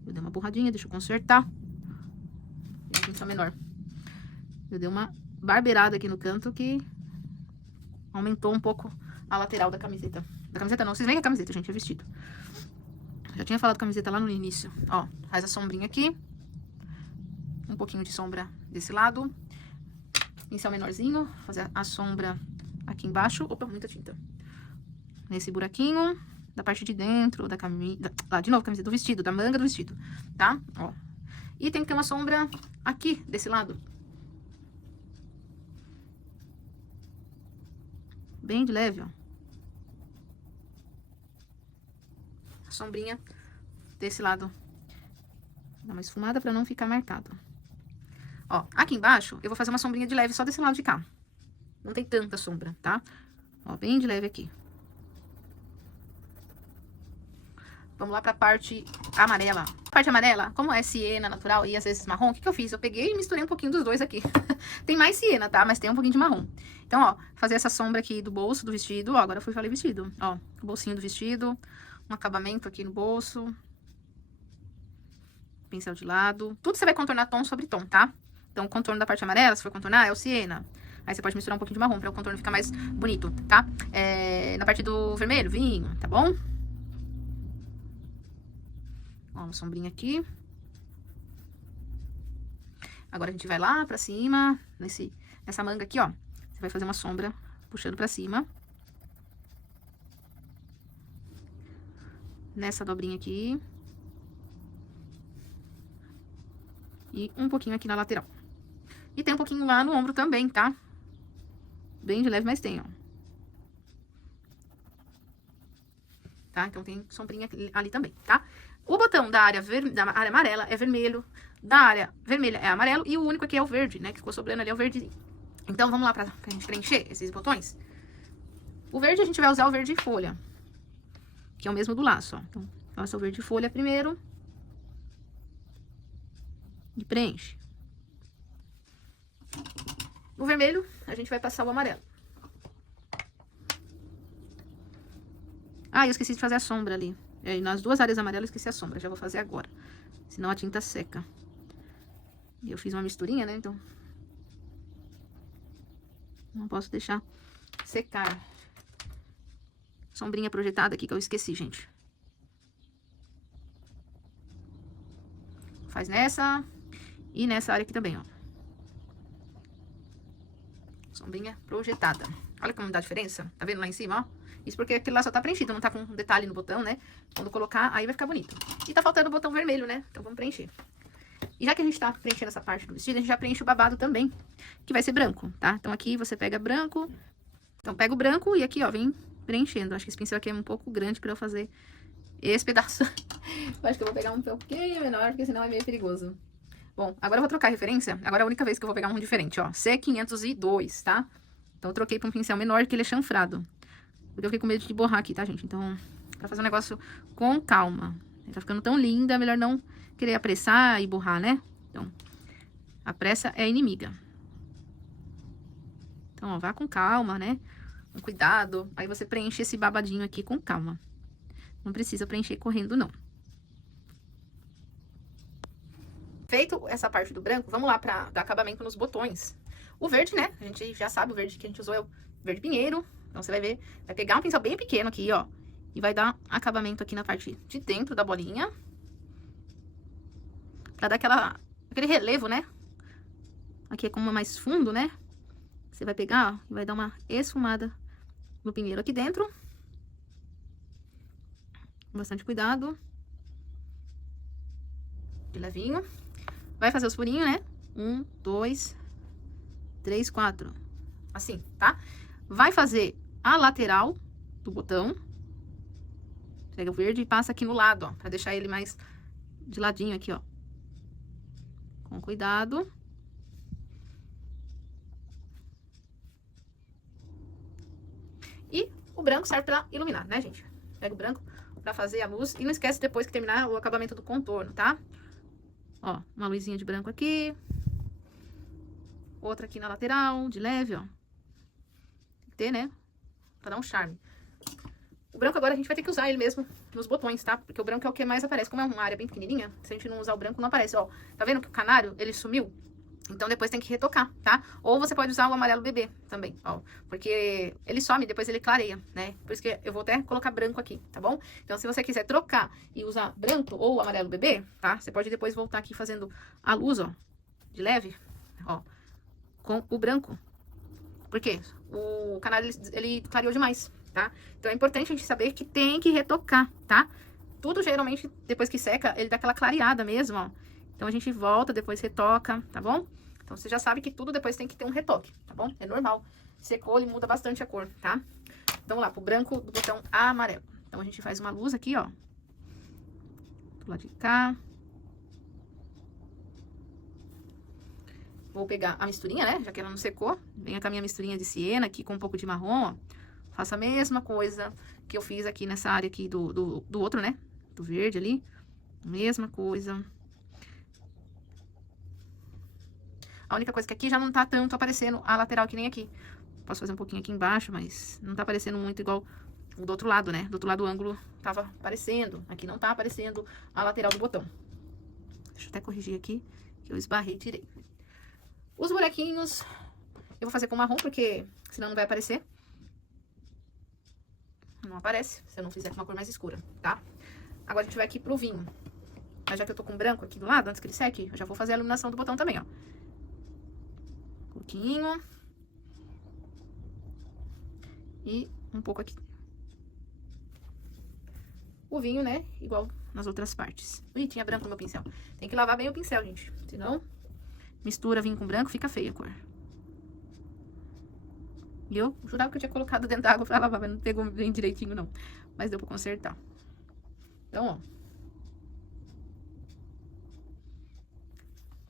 Eu dei uma borradinha, deixa eu consertar. E a pincel menor. Eu dei uma barbeirada aqui no canto que aumentou um pouco a lateral da camiseta. Da camiseta não, vocês veem a camiseta, gente, é vestido. Já tinha falado camiseta lá no início. Ó, faz a sombrinha aqui. Um pouquinho de sombra desse lado. Pincel menorzinho, fazer a sombra aqui embaixo. Opa, muita tinta. Nesse buraquinho da parte de dentro da camisa. Lá, de novo, camiseta do vestido, da manga do vestido, tá? Ó. E tem que ter uma sombra aqui, desse lado. Bem de leve, ó. A sombrinha desse lado. Dá uma esfumada pra não ficar marcado. Ó, aqui embaixo, eu vou fazer uma sombrinha de leve só desse lado de cá. Não tem tanta sombra, tá? Ó, bem de leve aqui. Vamos lá pra parte amarela. A parte amarela, como é siena natural e às vezes marrom, o que que eu fiz? Eu peguei e misturei um pouquinho dos dois aqui. Tem mais siena, tá? Mas tem um pouquinho de marrom. Então, ó, fazer essa sombra aqui do bolso do vestido. Ó, agora eu falei vestido. Ó, o bolsinho do vestido. Um acabamento aqui no bolso. Pincel de lado. Tudo você vai contornar tom sobre tom, tá? Então, o contorno da parte amarela, se for contornar, é o siena. Aí você pode misturar um pouquinho de marrom pra o contorno ficar mais bonito, tá? Na parte do vermelho, vinho, tá bom? Ó, uma sombrinha aqui. Agora a gente vai lá pra cima, nessa manga aqui, ó. Você vai fazer uma sombra puxando pra cima. Nessa dobrinha aqui. E um pouquinho aqui na lateral. E tem um pouquinho lá no ombro também, tá? Bem de leve, mas tem, ó. Tá? Então tem sombrinha ali também, tá? O botão da área amarela é vermelho, da área vermelha é amarelo e o único aqui é o verde, né? Que ficou sobrando ali é o verde. Então vamos lá pra gente preencher esses botões. O verde a gente vai usar o verde folha, que é o mesmo do laço, ó. Então, faça o verde folha primeiro. E preenche. No vermelho, a gente vai passar o amarelo. Ah, eu esqueci de fazer a sombra ali. Nas duas áreas amarelas, eu esqueci a sombra. Já vou fazer agora. Senão a tinta seca. E eu fiz uma misturinha, né? Então, não posso deixar secar. Sombrinha projetada aqui que eu esqueci, gente. Faz nessa e nessa área aqui também, ó. Sombrinha projetada. Olha como dá a diferença. Tá vendo lá em cima, ó? Isso porque aquele lá só tá preenchido, não tá com um detalhe no botão, né? Quando colocar, aí vai ficar bonito. E tá faltando o botão vermelho, né? Então vamos preencher. E já que a gente tá preenchendo essa parte do vestido, a gente já preenche o babado também, que vai ser branco, tá? Então aqui você pega branco. Então pega o branco e aqui, ó, vem preenchendo. Acho que esse pincel aqui é um pouco grande pra eu fazer esse pedaço. Eu acho que eu vou pegar um pouquinho menor, porque senão é meio perigoso. Bom, agora eu vou trocar a referência. Agora é a única vez que eu vou pegar um diferente, ó. C502, tá? Então eu troquei pra um pincel menor, que ele é chanfrado. Porque eu fiquei com medo de borrar aqui, tá, gente? Então, pra fazer um negócio com calma. Ele tá ficando tão linda, é melhor não querer apressar e borrar, né? Então, a pressa é inimiga. Então, ó, vá com calma, né? Com cuidado. Aí você preenche esse babadinho aqui com calma. Não precisa preencher correndo, não. Feito essa parte do branco, vamos lá pra dar acabamento nos botões. O verde, né? A gente já sabe, o verde que a gente usou é o verde pinheiro. Então, você vai ver, vai pegar um pincel bem pequeno aqui, ó. E vai dar acabamento aqui na parte de dentro da bolinha. Pra dar aquele relevo, né? Aqui é como mais fundo, né? Você vai pegar, ó, e vai dar uma esfumada no pinheiro aqui dentro. Com bastante cuidado. De levinho. Vai fazer os furinhos, né? 1, 2, 3, 4. Assim, tá? Vai fazer a lateral do botão. Pega o verde e passa aqui no lado, ó. Pra deixar ele mais de ladinho aqui, ó. Com cuidado. E o branco serve pra iluminar, né, gente? Pega o branco pra fazer a luz. E não esquece depois que terminar o acabamento do contorno, tá? Ó, uma luzinha de branco aqui. Outra aqui na lateral, de leve, ó. Ter, né? Pra dar um charme. O branco agora a gente vai ter que usar ele mesmo nos botões, tá? Porque o branco é o que mais aparece. Como é uma área bem pequenininha, se a gente não usar o branco, não aparece, ó. Tá vendo que o canário, ele sumiu? Então, depois tem que retocar, tá? Ou você pode usar o amarelo bebê também, ó. Porque ele some, depois ele clareia, né? Por isso que eu vou até colocar branco aqui, tá bom? Então, se você quiser trocar e usar branco ou amarelo bebê, tá? Você pode depois voltar aqui fazendo a luz, ó, de leve, ó, com o branco. Por quê? O canal, ele clareou demais, tá? Então, é importante a gente saber que tem que retocar, tá? Tudo, geralmente, depois que seca, ele dá aquela clareada mesmo, ó. Então, a gente volta, depois retoca, tá bom? Então, você já sabe que tudo depois tem que ter um retoque, tá bom? É normal. Secou, ele muda bastante a cor, tá? Então, vamos lá, pro branco do botão amarelo. Então, a gente faz uma luz aqui, ó. Do lado de cá. Vou pegar a misturinha, né? Já que ela não secou. Venho com a minha misturinha de siena aqui com um pouco de marrom, ó. Faço a mesma coisa que eu fiz aqui nessa área aqui do outro, né? Do verde ali. Mesma coisa. A única coisa que aqui já não tá tanto aparecendo a lateral que nem aqui. Posso fazer um pouquinho aqui embaixo, mas não tá aparecendo muito igual o do outro lado, né? Do outro lado o ângulo tava aparecendo. Aqui não tá aparecendo a lateral do botão. Deixa eu até corrigir aqui, que eu esbarrei e tirei. Os buraquinhos eu vou fazer com marrom, porque senão não vai aparecer. Não aparece, se eu não fizer com uma cor mais escura, tá? Agora a gente vai aqui pro vinho. Mas já que eu tô com branco aqui do lado, antes que ele seque, eu já vou fazer a iluminação do botão também, ó. Um pouquinho. E um pouco aqui. O vinho, né? Igual nas outras partes. Ih, tinha branco no meu pincel. Tem que lavar bem o pincel, gente. Senão, mistura vinho com branco, fica feia a cor. E eu jurava que eu tinha colocado dentro da água pra lavar, mas não pegou bem direitinho, não. Mas deu pra consertar. Então, ó.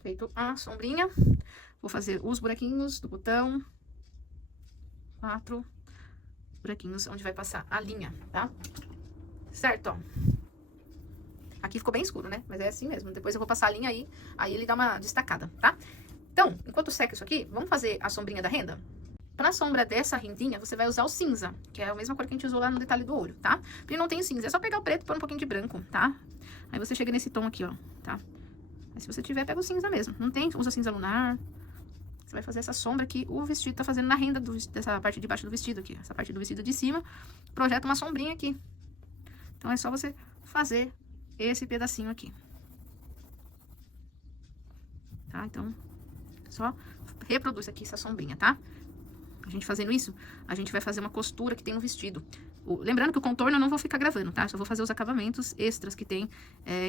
Feito a sombrinha. Vou fazer os buraquinhos do botão. 4 buraquinhos onde vai passar a linha, tá? Certo, ó. Aqui ficou bem escuro, né? Mas é assim mesmo. Depois eu vou passar a linha aí ele dá uma destacada, tá? Então, enquanto seca isso aqui, vamos fazer a sombrinha da renda? Pra sombra dessa rendinha, você vai usar o cinza, que é a mesma cor que a gente usou lá no detalhe do olho, tá? Porque não tem o cinza, é só pegar o preto e pôr um pouquinho de branco, tá? Aí você chega nesse tom aqui, ó, tá? Aí se você tiver, pega o cinza mesmo. Não tem, usa cinza lunar. Você vai fazer essa sombra que o vestido tá fazendo na renda dessa parte de baixo do vestido aqui. Essa parte do vestido de cima, projeta uma sombrinha aqui. Então, é só você fazer esse pedacinho aqui. Tá? Então, só reproduz aqui essa sombrinha, tá? A gente fazendo isso, a gente vai fazer uma costura que tem no vestido. Lembrando que o contorno eu não vou ficar gravando, tá? Só vou fazer os acabamentos extras que tem,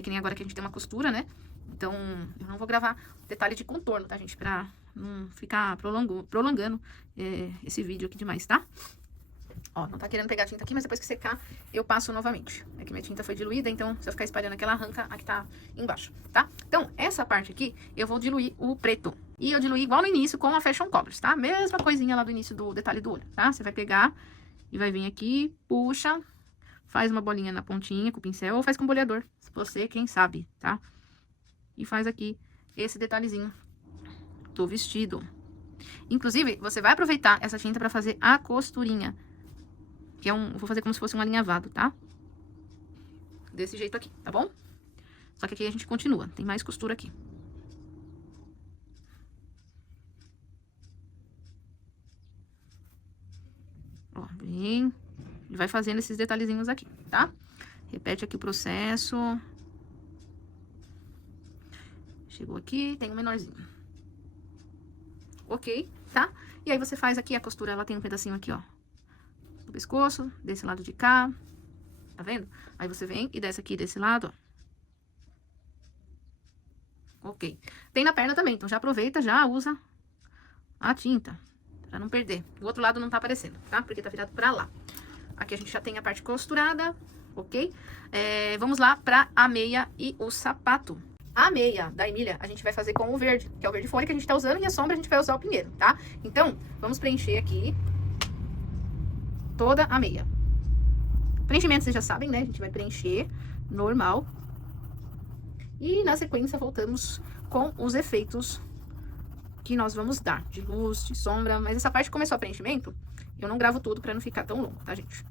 que nem agora que a gente tem uma costura, né? Então, eu não vou gravar detalhe de contorno, tá, gente? Pra não ficar prolongando esse vídeo aqui demais, tá? Ó, não tá querendo pegar a tinta aqui, mas depois que secar, eu passo novamente. É que minha tinta foi diluída, então se eu ficar espalhando aqui, ela arranca a que tá embaixo, tá? Então, essa parte aqui, eu vou diluir o preto. E eu diluí igual no início com a Fashion Colors, tá? Mesma coisinha lá do início do detalhe do olho, tá? Você vai pegar e vai vir aqui, puxa, faz uma bolinha na pontinha com o pincel ou faz com o boleador, se você, quem sabe, tá? E faz aqui esse detalhezinho do vestido. Inclusive, você vai aproveitar essa tinta pra fazer a costurinha. Que é vou fazer como se fosse um alinhavado, tá? Desse jeito aqui, tá bom? Só que aqui a gente continua, tem mais costura aqui. Ó, bem... E vai fazendo esses detalhezinhos aqui, tá? Repete aqui o processo. Chegou aqui, tem um menorzinho. Ok, tá? E aí você faz aqui a costura, ela tem um pedacinho aqui, ó. Do pescoço, desse lado de cá. Tá vendo? Aí você vem e desce aqui desse lado, ó. Ok. Tem na perna também, então já aproveita, já usa a tinta. Pra não perder. O outro lado não tá aparecendo, tá? Porque tá virado pra lá. Aqui a gente já tem a parte costurada, ok? Vamos lá pra a meia e o sapato. A meia da Emília, a gente vai fazer com o verde, que é o verde fone que a gente tá usando, e a sombra a gente vai usar o pinheiro, tá? Então, vamos preencher aqui toda a meia. Preenchimento, vocês já sabem, né? A gente vai preencher normal. E na sequência, voltamos com os efeitos que nós vamos dar, de luz, de sombra. Mas essa parte que começou o preenchimento, eu não gravo tudo pra não ficar tão longo, tá, gente?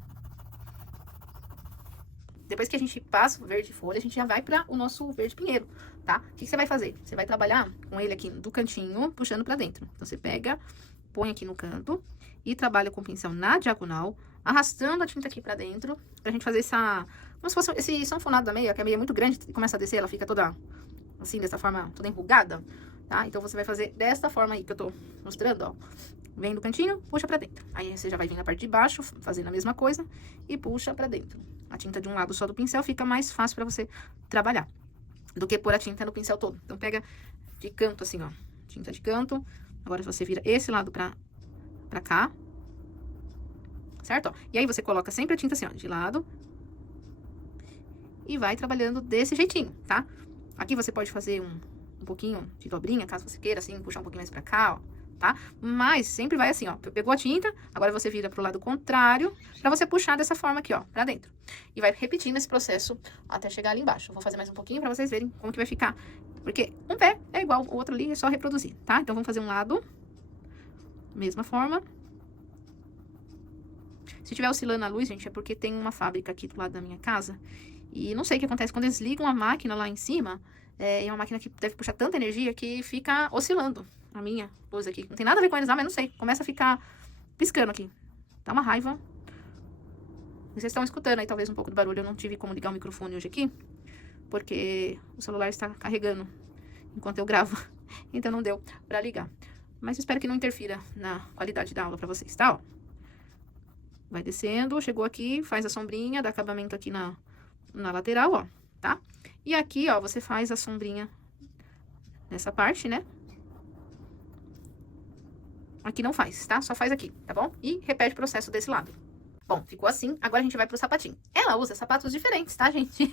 Depois que a gente passa o verde folha, a gente já vai para o nosso verde pinheiro, tá? O que você vai fazer? Você vai trabalhar com ele aqui do cantinho, puxando para dentro. Então, você pega, põe aqui no canto e trabalha com o pincel na diagonal, arrastando a tinta aqui para dentro, pra gente fazer essa... como se fosse esse sanfonado da meia, que a meia é muito grande, começa a descer, ela fica toda assim, dessa forma, toda enrugada, tá? Então, você vai fazer desta forma aí que eu tô mostrando, ó. Vem do cantinho, puxa pra dentro. Aí, você já vai vir na parte de baixo, fazendo a mesma coisa, e puxa pra dentro. A tinta de um lado só do pincel fica mais fácil pra você trabalhar, do que pôr a tinta no pincel todo. Então, pega de canto, assim, ó, tinta de canto. Agora, você vira esse lado pra cá, certo? Ó. E aí, você coloca sempre a tinta assim, ó, de lado. E vai trabalhando desse jeitinho, tá? Aqui, você pode fazer um pouquinho de dobrinha, caso você queira, assim, puxar um pouquinho mais pra cá, ó. Tá? Mas sempre vai assim, ó, pegou a tinta, agora você vira pro lado contrário, pra você puxar dessa forma aqui, ó, pra dentro. E vai repetindo esse processo até chegar ali embaixo. Eu vou fazer mais um pouquinho pra vocês verem como que vai ficar. Porque um pé é igual o outro ali, é só reproduzir, tá? Então, vamos fazer um lado, mesma forma. Se tiver oscilando a luz, gente, é porque tem uma fábrica aqui do lado da minha casa. E não sei o que acontece quando eles ligam a máquina lá em cima, é uma máquina que deve puxar tanta energia que fica oscilando. A minha luz aqui. Não tem nada a ver com eles, não, mas não sei. Começa a ficar piscando aqui. Dá uma raiva. Vocês estão escutando aí talvez um pouco do barulho. Eu não tive como ligar o microfone hoje aqui, porque o celular está carregando enquanto eu gravo. Então não deu pra ligar. Mas eu espero que não interfira na qualidade da aula pra vocês, tá? Ó. Vai descendo, chegou aqui, faz a sombrinha, dá acabamento aqui na lateral, ó, tá? E aqui, ó, você faz a sombrinha nessa parte, né? Aqui não faz, tá? Só faz aqui, tá bom? E repete o processo desse lado. Bom, ficou assim. Agora a gente vai pro sapatinho. Ela usa sapatos diferentes, tá, gente?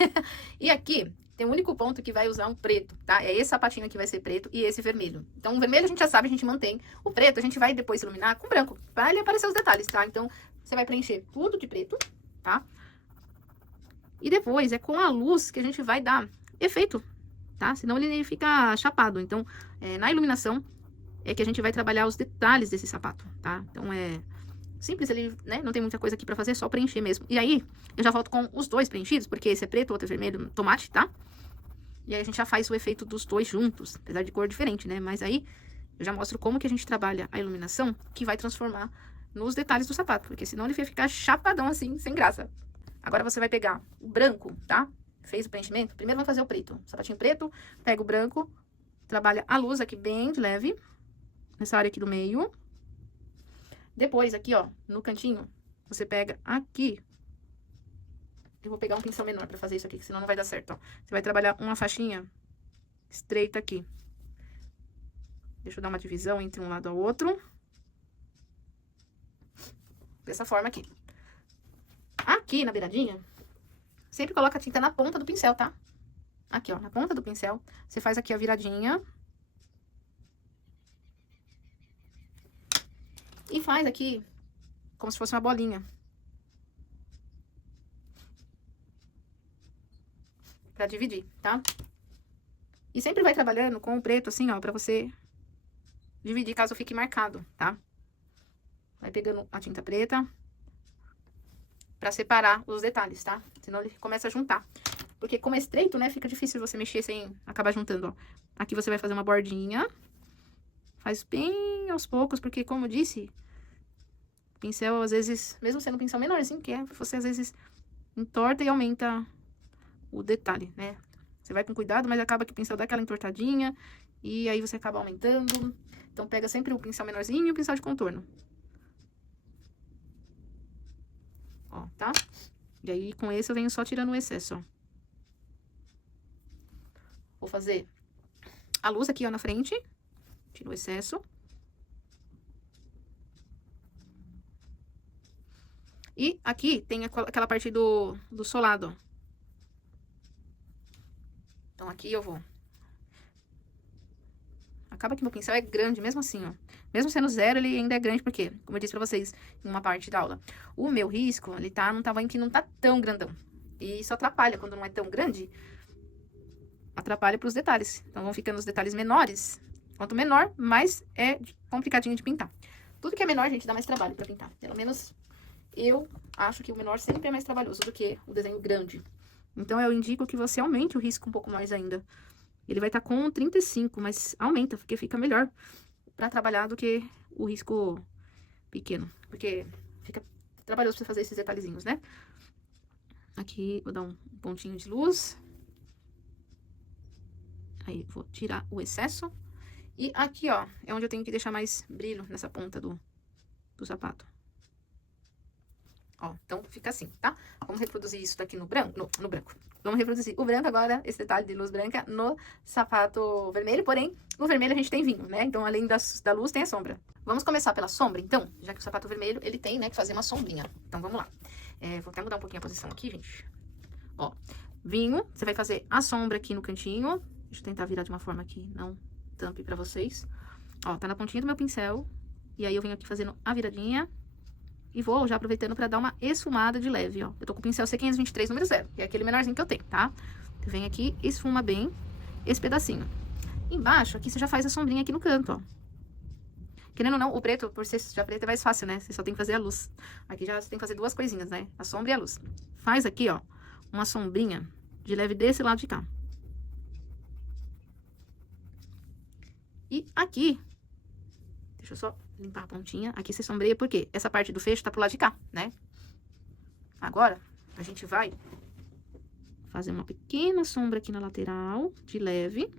E aqui tem um único ponto que vai usar um preto, tá? É esse sapatinho aqui vai ser preto e esse vermelho. Então, o vermelho a gente já sabe, a gente mantém. O preto a gente vai depois iluminar com branco, pra ele aparecer os detalhes, tá? Então, você vai preencher tudo de preto, tá? E depois é com a luz que a gente vai dar efeito, tá? Senão ele fica chapado. Então, na iluminação é que a gente vai trabalhar os detalhes desse sapato, tá? Então, é simples, ele, né? Não tem muita coisa aqui pra fazer, é só preencher mesmo. E aí, eu já volto com os dois preenchidos, porque esse é preto, o outro é vermelho, tomate, tá? E aí, a gente já faz o efeito dos dois juntos, apesar de cor diferente, né? Mas aí, eu já mostro como que a gente trabalha a iluminação, que vai transformar nos detalhes do sapato, porque senão ele vai ficar chapadão assim, sem graça. Agora, você vai pegar o branco, tá? Fez o preenchimento, primeiro vamos fazer o preto. Sapatinho preto, pega o branco, trabalha a luz aqui bem de leve, nessa área aqui do meio. Depois, aqui, ó, no cantinho, você pega aqui. Eu vou pegar um pincel menor pra fazer isso aqui, que senão não vai dar certo, ó. Você vai trabalhar uma faixinha estreita aqui. Deixa eu dar uma divisão entre um lado ao outro. Dessa forma aqui. Aqui, na beiradinha, sempre coloca a tinta na ponta do pincel, tá? Aqui, ó, na ponta do pincel. Você faz aqui a viradinha. E faz aqui como se fosse uma bolinha. Pra dividir, tá? E sempre vai trabalhando com o preto assim, ó, pra você dividir caso fique marcado, tá? Vai pegando a tinta preta pra separar os detalhes, tá? Senão ele começa a juntar. Porque como é estreito, né, fica difícil você mexer sem acabar juntando, ó. Aqui você vai fazer uma bordinha. Faz bem aos poucos, porque como eu disse, pincel às vezes, mesmo sendo um pincel menorzinho que é, você às vezes entorta e aumenta o detalhe, né? Você vai com cuidado, mas acaba que o pincel dá aquela entortadinha e aí você acaba aumentando. Então, pega sempre o pincel menorzinho e o pincel de contorno. Ó, tá? E aí, com esse, eu venho só tirando o excesso, ó. Vou fazer a luz aqui, ó, na frente. Tiro o excesso. E aqui tem aquela parte do solado, ó. Então, aqui eu vou. Acaba que meu pincel é grande, mesmo assim, ó. Mesmo sendo zero, ele ainda é grande, porque, como eu disse pra vocês em uma parte da aula, o meu risco, ele tá num tamanho que não tá tão grandão. E isso atrapalha, quando não é tão grande, atrapalha pros detalhes. Então, vão ficando os detalhes menores. Quanto menor, mais é complicadinho de pintar. Tudo que é menor, gente, dá mais trabalho pra pintar. Pelo menos eu acho que o menor sempre é mais trabalhoso do que o desenho grande. Então, eu indico que você aumente o risco um pouco mais ainda. Ele vai estar com 35, mas aumenta, porque fica melhor pra trabalhar do que o risco pequeno. Porque fica trabalhoso pra você fazer esses detalhezinhos, né? Aqui, vou dar um pontinho de luz. Aí, vou tirar o excesso. E aqui, ó, é onde eu tenho que deixar mais brilho nessa ponta do sapato. Ó, então fica assim, tá? Vamos reproduzir isso daqui no branco, no branco. Vamos reproduzir o branco agora, esse detalhe de luz branca no sapato vermelho, porém, no vermelho a gente tem vinho, né? Então, além da luz, tem a sombra. Vamos começar pela sombra, então, já que o sapato vermelho, ele tem, né, que fazer uma sombrinha. Então, vamos lá. Vou até mudar um pouquinho a posição aqui, gente. Ó, vinho, você vai fazer a sombra aqui no cantinho. Deixa eu tentar virar de uma forma que não tampe pra vocês. Ó, tá na pontinha do meu pincel. E aí, eu venho aqui fazendo a viradinha. E vou já aproveitando pra dar uma esfumada de leve, ó. Eu tô com o pincel C523 número 0, que é aquele menorzinho que eu tenho, tá? Eu venho aqui, esfuma bem esse pedacinho. Embaixo, aqui você já faz a sombrinha aqui no canto, ó. Querendo ou não, o preto, por ser já preto, é mais fácil, né? Você só tem que fazer a luz. Aqui já você tem que fazer duas coisinhas, né? A sombra e a luz. Faz aqui, ó, uma sombrinha de leve desse lado de cá. E aqui, deixa eu só limpar a pontinha. Aqui você sombreia, porque essa parte do fecho tá pro lado de cá, né? Agora, a gente vai fazer uma pequena sombra aqui na lateral, de leve.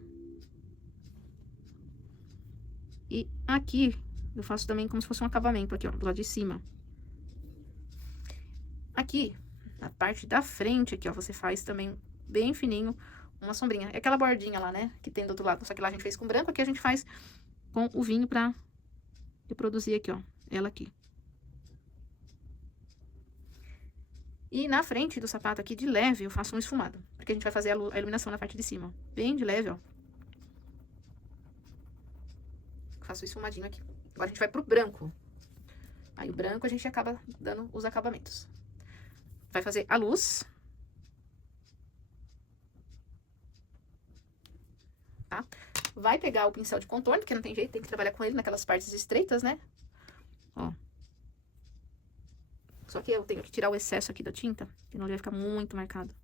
E aqui, eu faço também como se fosse um acabamento aqui, ó, do lado de cima. Aqui, na parte da frente aqui, ó, você faz também bem fininho uma sombrinha. É aquela bordinha lá, né, que tem do outro lado. Só que lá a gente fez com branco, aqui a gente faz com o vinho pra reproduzir aqui, ó, ela aqui. E na frente do sapato aqui, de leve, eu faço um esfumado. Porque a gente vai fazer a iluminação na parte de cima, ó. Bem de leve, ó. Faço esfumadinho aqui. Agora a gente vai pro branco. Aí o branco a gente acaba dando os acabamentos. Vai fazer a luz. Tá? Vai pegar o pincel de contorno, porque não tem jeito, tem que trabalhar com ele naquelas partes estreitas, né? Ó. Só que eu tenho que tirar o excesso aqui da tinta, senão ele vai ficar muito marcado.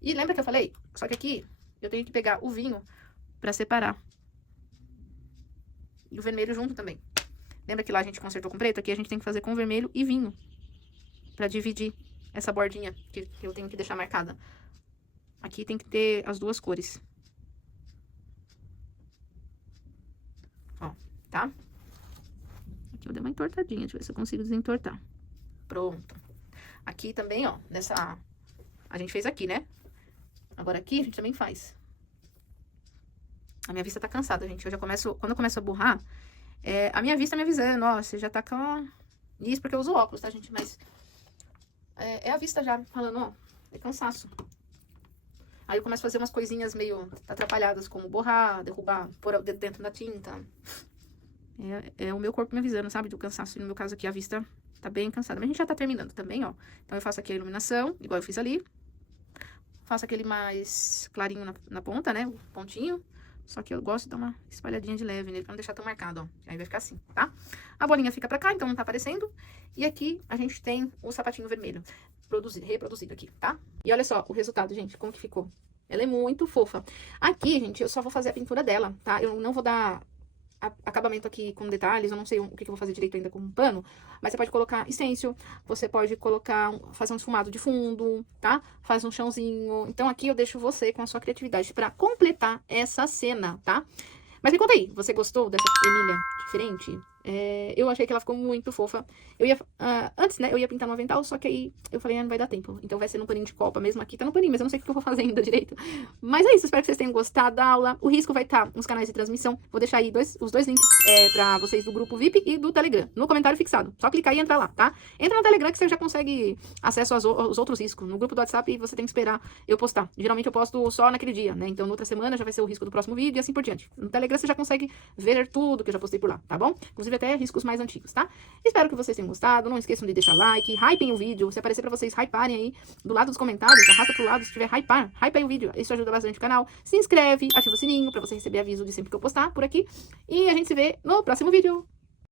E lembra que eu falei? Só que aqui eu tenho que pegar o vinho pra separar. E o vermelho junto também. Lembra que lá a gente consertou com preto? Aqui a gente tem que fazer com vermelho e vinho. Pra dividir essa bordinha que eu tenho que deixar marcada. Aqui tem que ter as duas cores. Ó, tá? Aqui eu dei uma entortadinha, deixa eu ver se eu consigo desentortar. Pronto. Aqui também, ó, nessa... A gente fez aqui, né? Agora aqui a gente também faz. A minha vista tá cansada, gente. Eu já começo... Quando eu começo a borrar, a minha vista me avisando, ó, você já tá com... Isso porque eu uso óculos, tá, gente? Mas... É a vista já falando, ó, é cansaço. Aí eu começo a fazer umas coisinhas meio atrapalhadas, como borrar, derrubar, pôr o dedo dentro da tinta. É o meu corpo me avisando, sabe, do cansaço. E no meu caso aqui, a vista tá bem cansada. Mas a gente já tá terminando também, ó. Então, eu faço aqui a iluminação, igual eu fiz ali. Faço aquele mais clarinho na ponta, né, o pontinho. Só que eu gosto de dar uma espalhadinha de leve nele, pra não deixar tão marcado, ó. Aí vai ficar assim, tá? A bolinha fica pra cá, então não tá aparecendo. E aqui a gente tem o sapatinho vermelho reproduzido aqui, tá? E olha só o resultado, gente, como que ficou. Ela é muito fofa. Aqui, gente, eu só vou fazer a pintura dela, tá? Eu não vou dar acabamento aqui com detalhes, eu não sei o que eu vou fazer direito ainda com um pano, mas você pode colocar stencil, você pode colocar, fazer um esfumado de fundo, tá? Faz um chãozinho. Então aqui eu deixo você com a sua criatividade pra completar essa cena, tá? Mas me conta aí, você gostou dessa Emília diferente? Eu achei que ela ficou muito fofa. Eu ia, antes, né, eu ia pintar no avental, só que aí eu falei, não vai dar tempo. Então vai ser num paninho de copa mesmo. Aqui tá no paninho, mas eu não sei o que eu vou fazer ainda direito. Mas é isso, espero que vocês tenham gostado da aula. O risco vai estar nos canais de transmissão. Vou deixar aí os dois links pra vocês do grupo VIP e do Telegram, no comentário fixado. Só clicar e entrar lá, tá? Entra no Telegram que você já consegue acesso aos outros riscos. No grupo do WhatsApp você tem que esperar eu postar. Geralmente eu posto só naquele dia, né? Então, na outra semana já vai ser o risco do próximo vídeo e assim por diante. No Telegram você já consegue ver tudo que eu já postei por lá, tá bom? Inclusive até riscos mais antigos, tá? Espero que vocês tenham gostado. Não esqueçam de deixar like, hypem o vídeo. Se aparecer pra vocês, hyparem aí do lado dos comentários, arrasta pro lado se tiver hypar. Hypem o vídeo. Isso ajuda bastante o canal. Se inscreve, ativa o sininho pra você receber aviso de sempre que eu postar por aqui. E a gente se vê no próximo vídeo.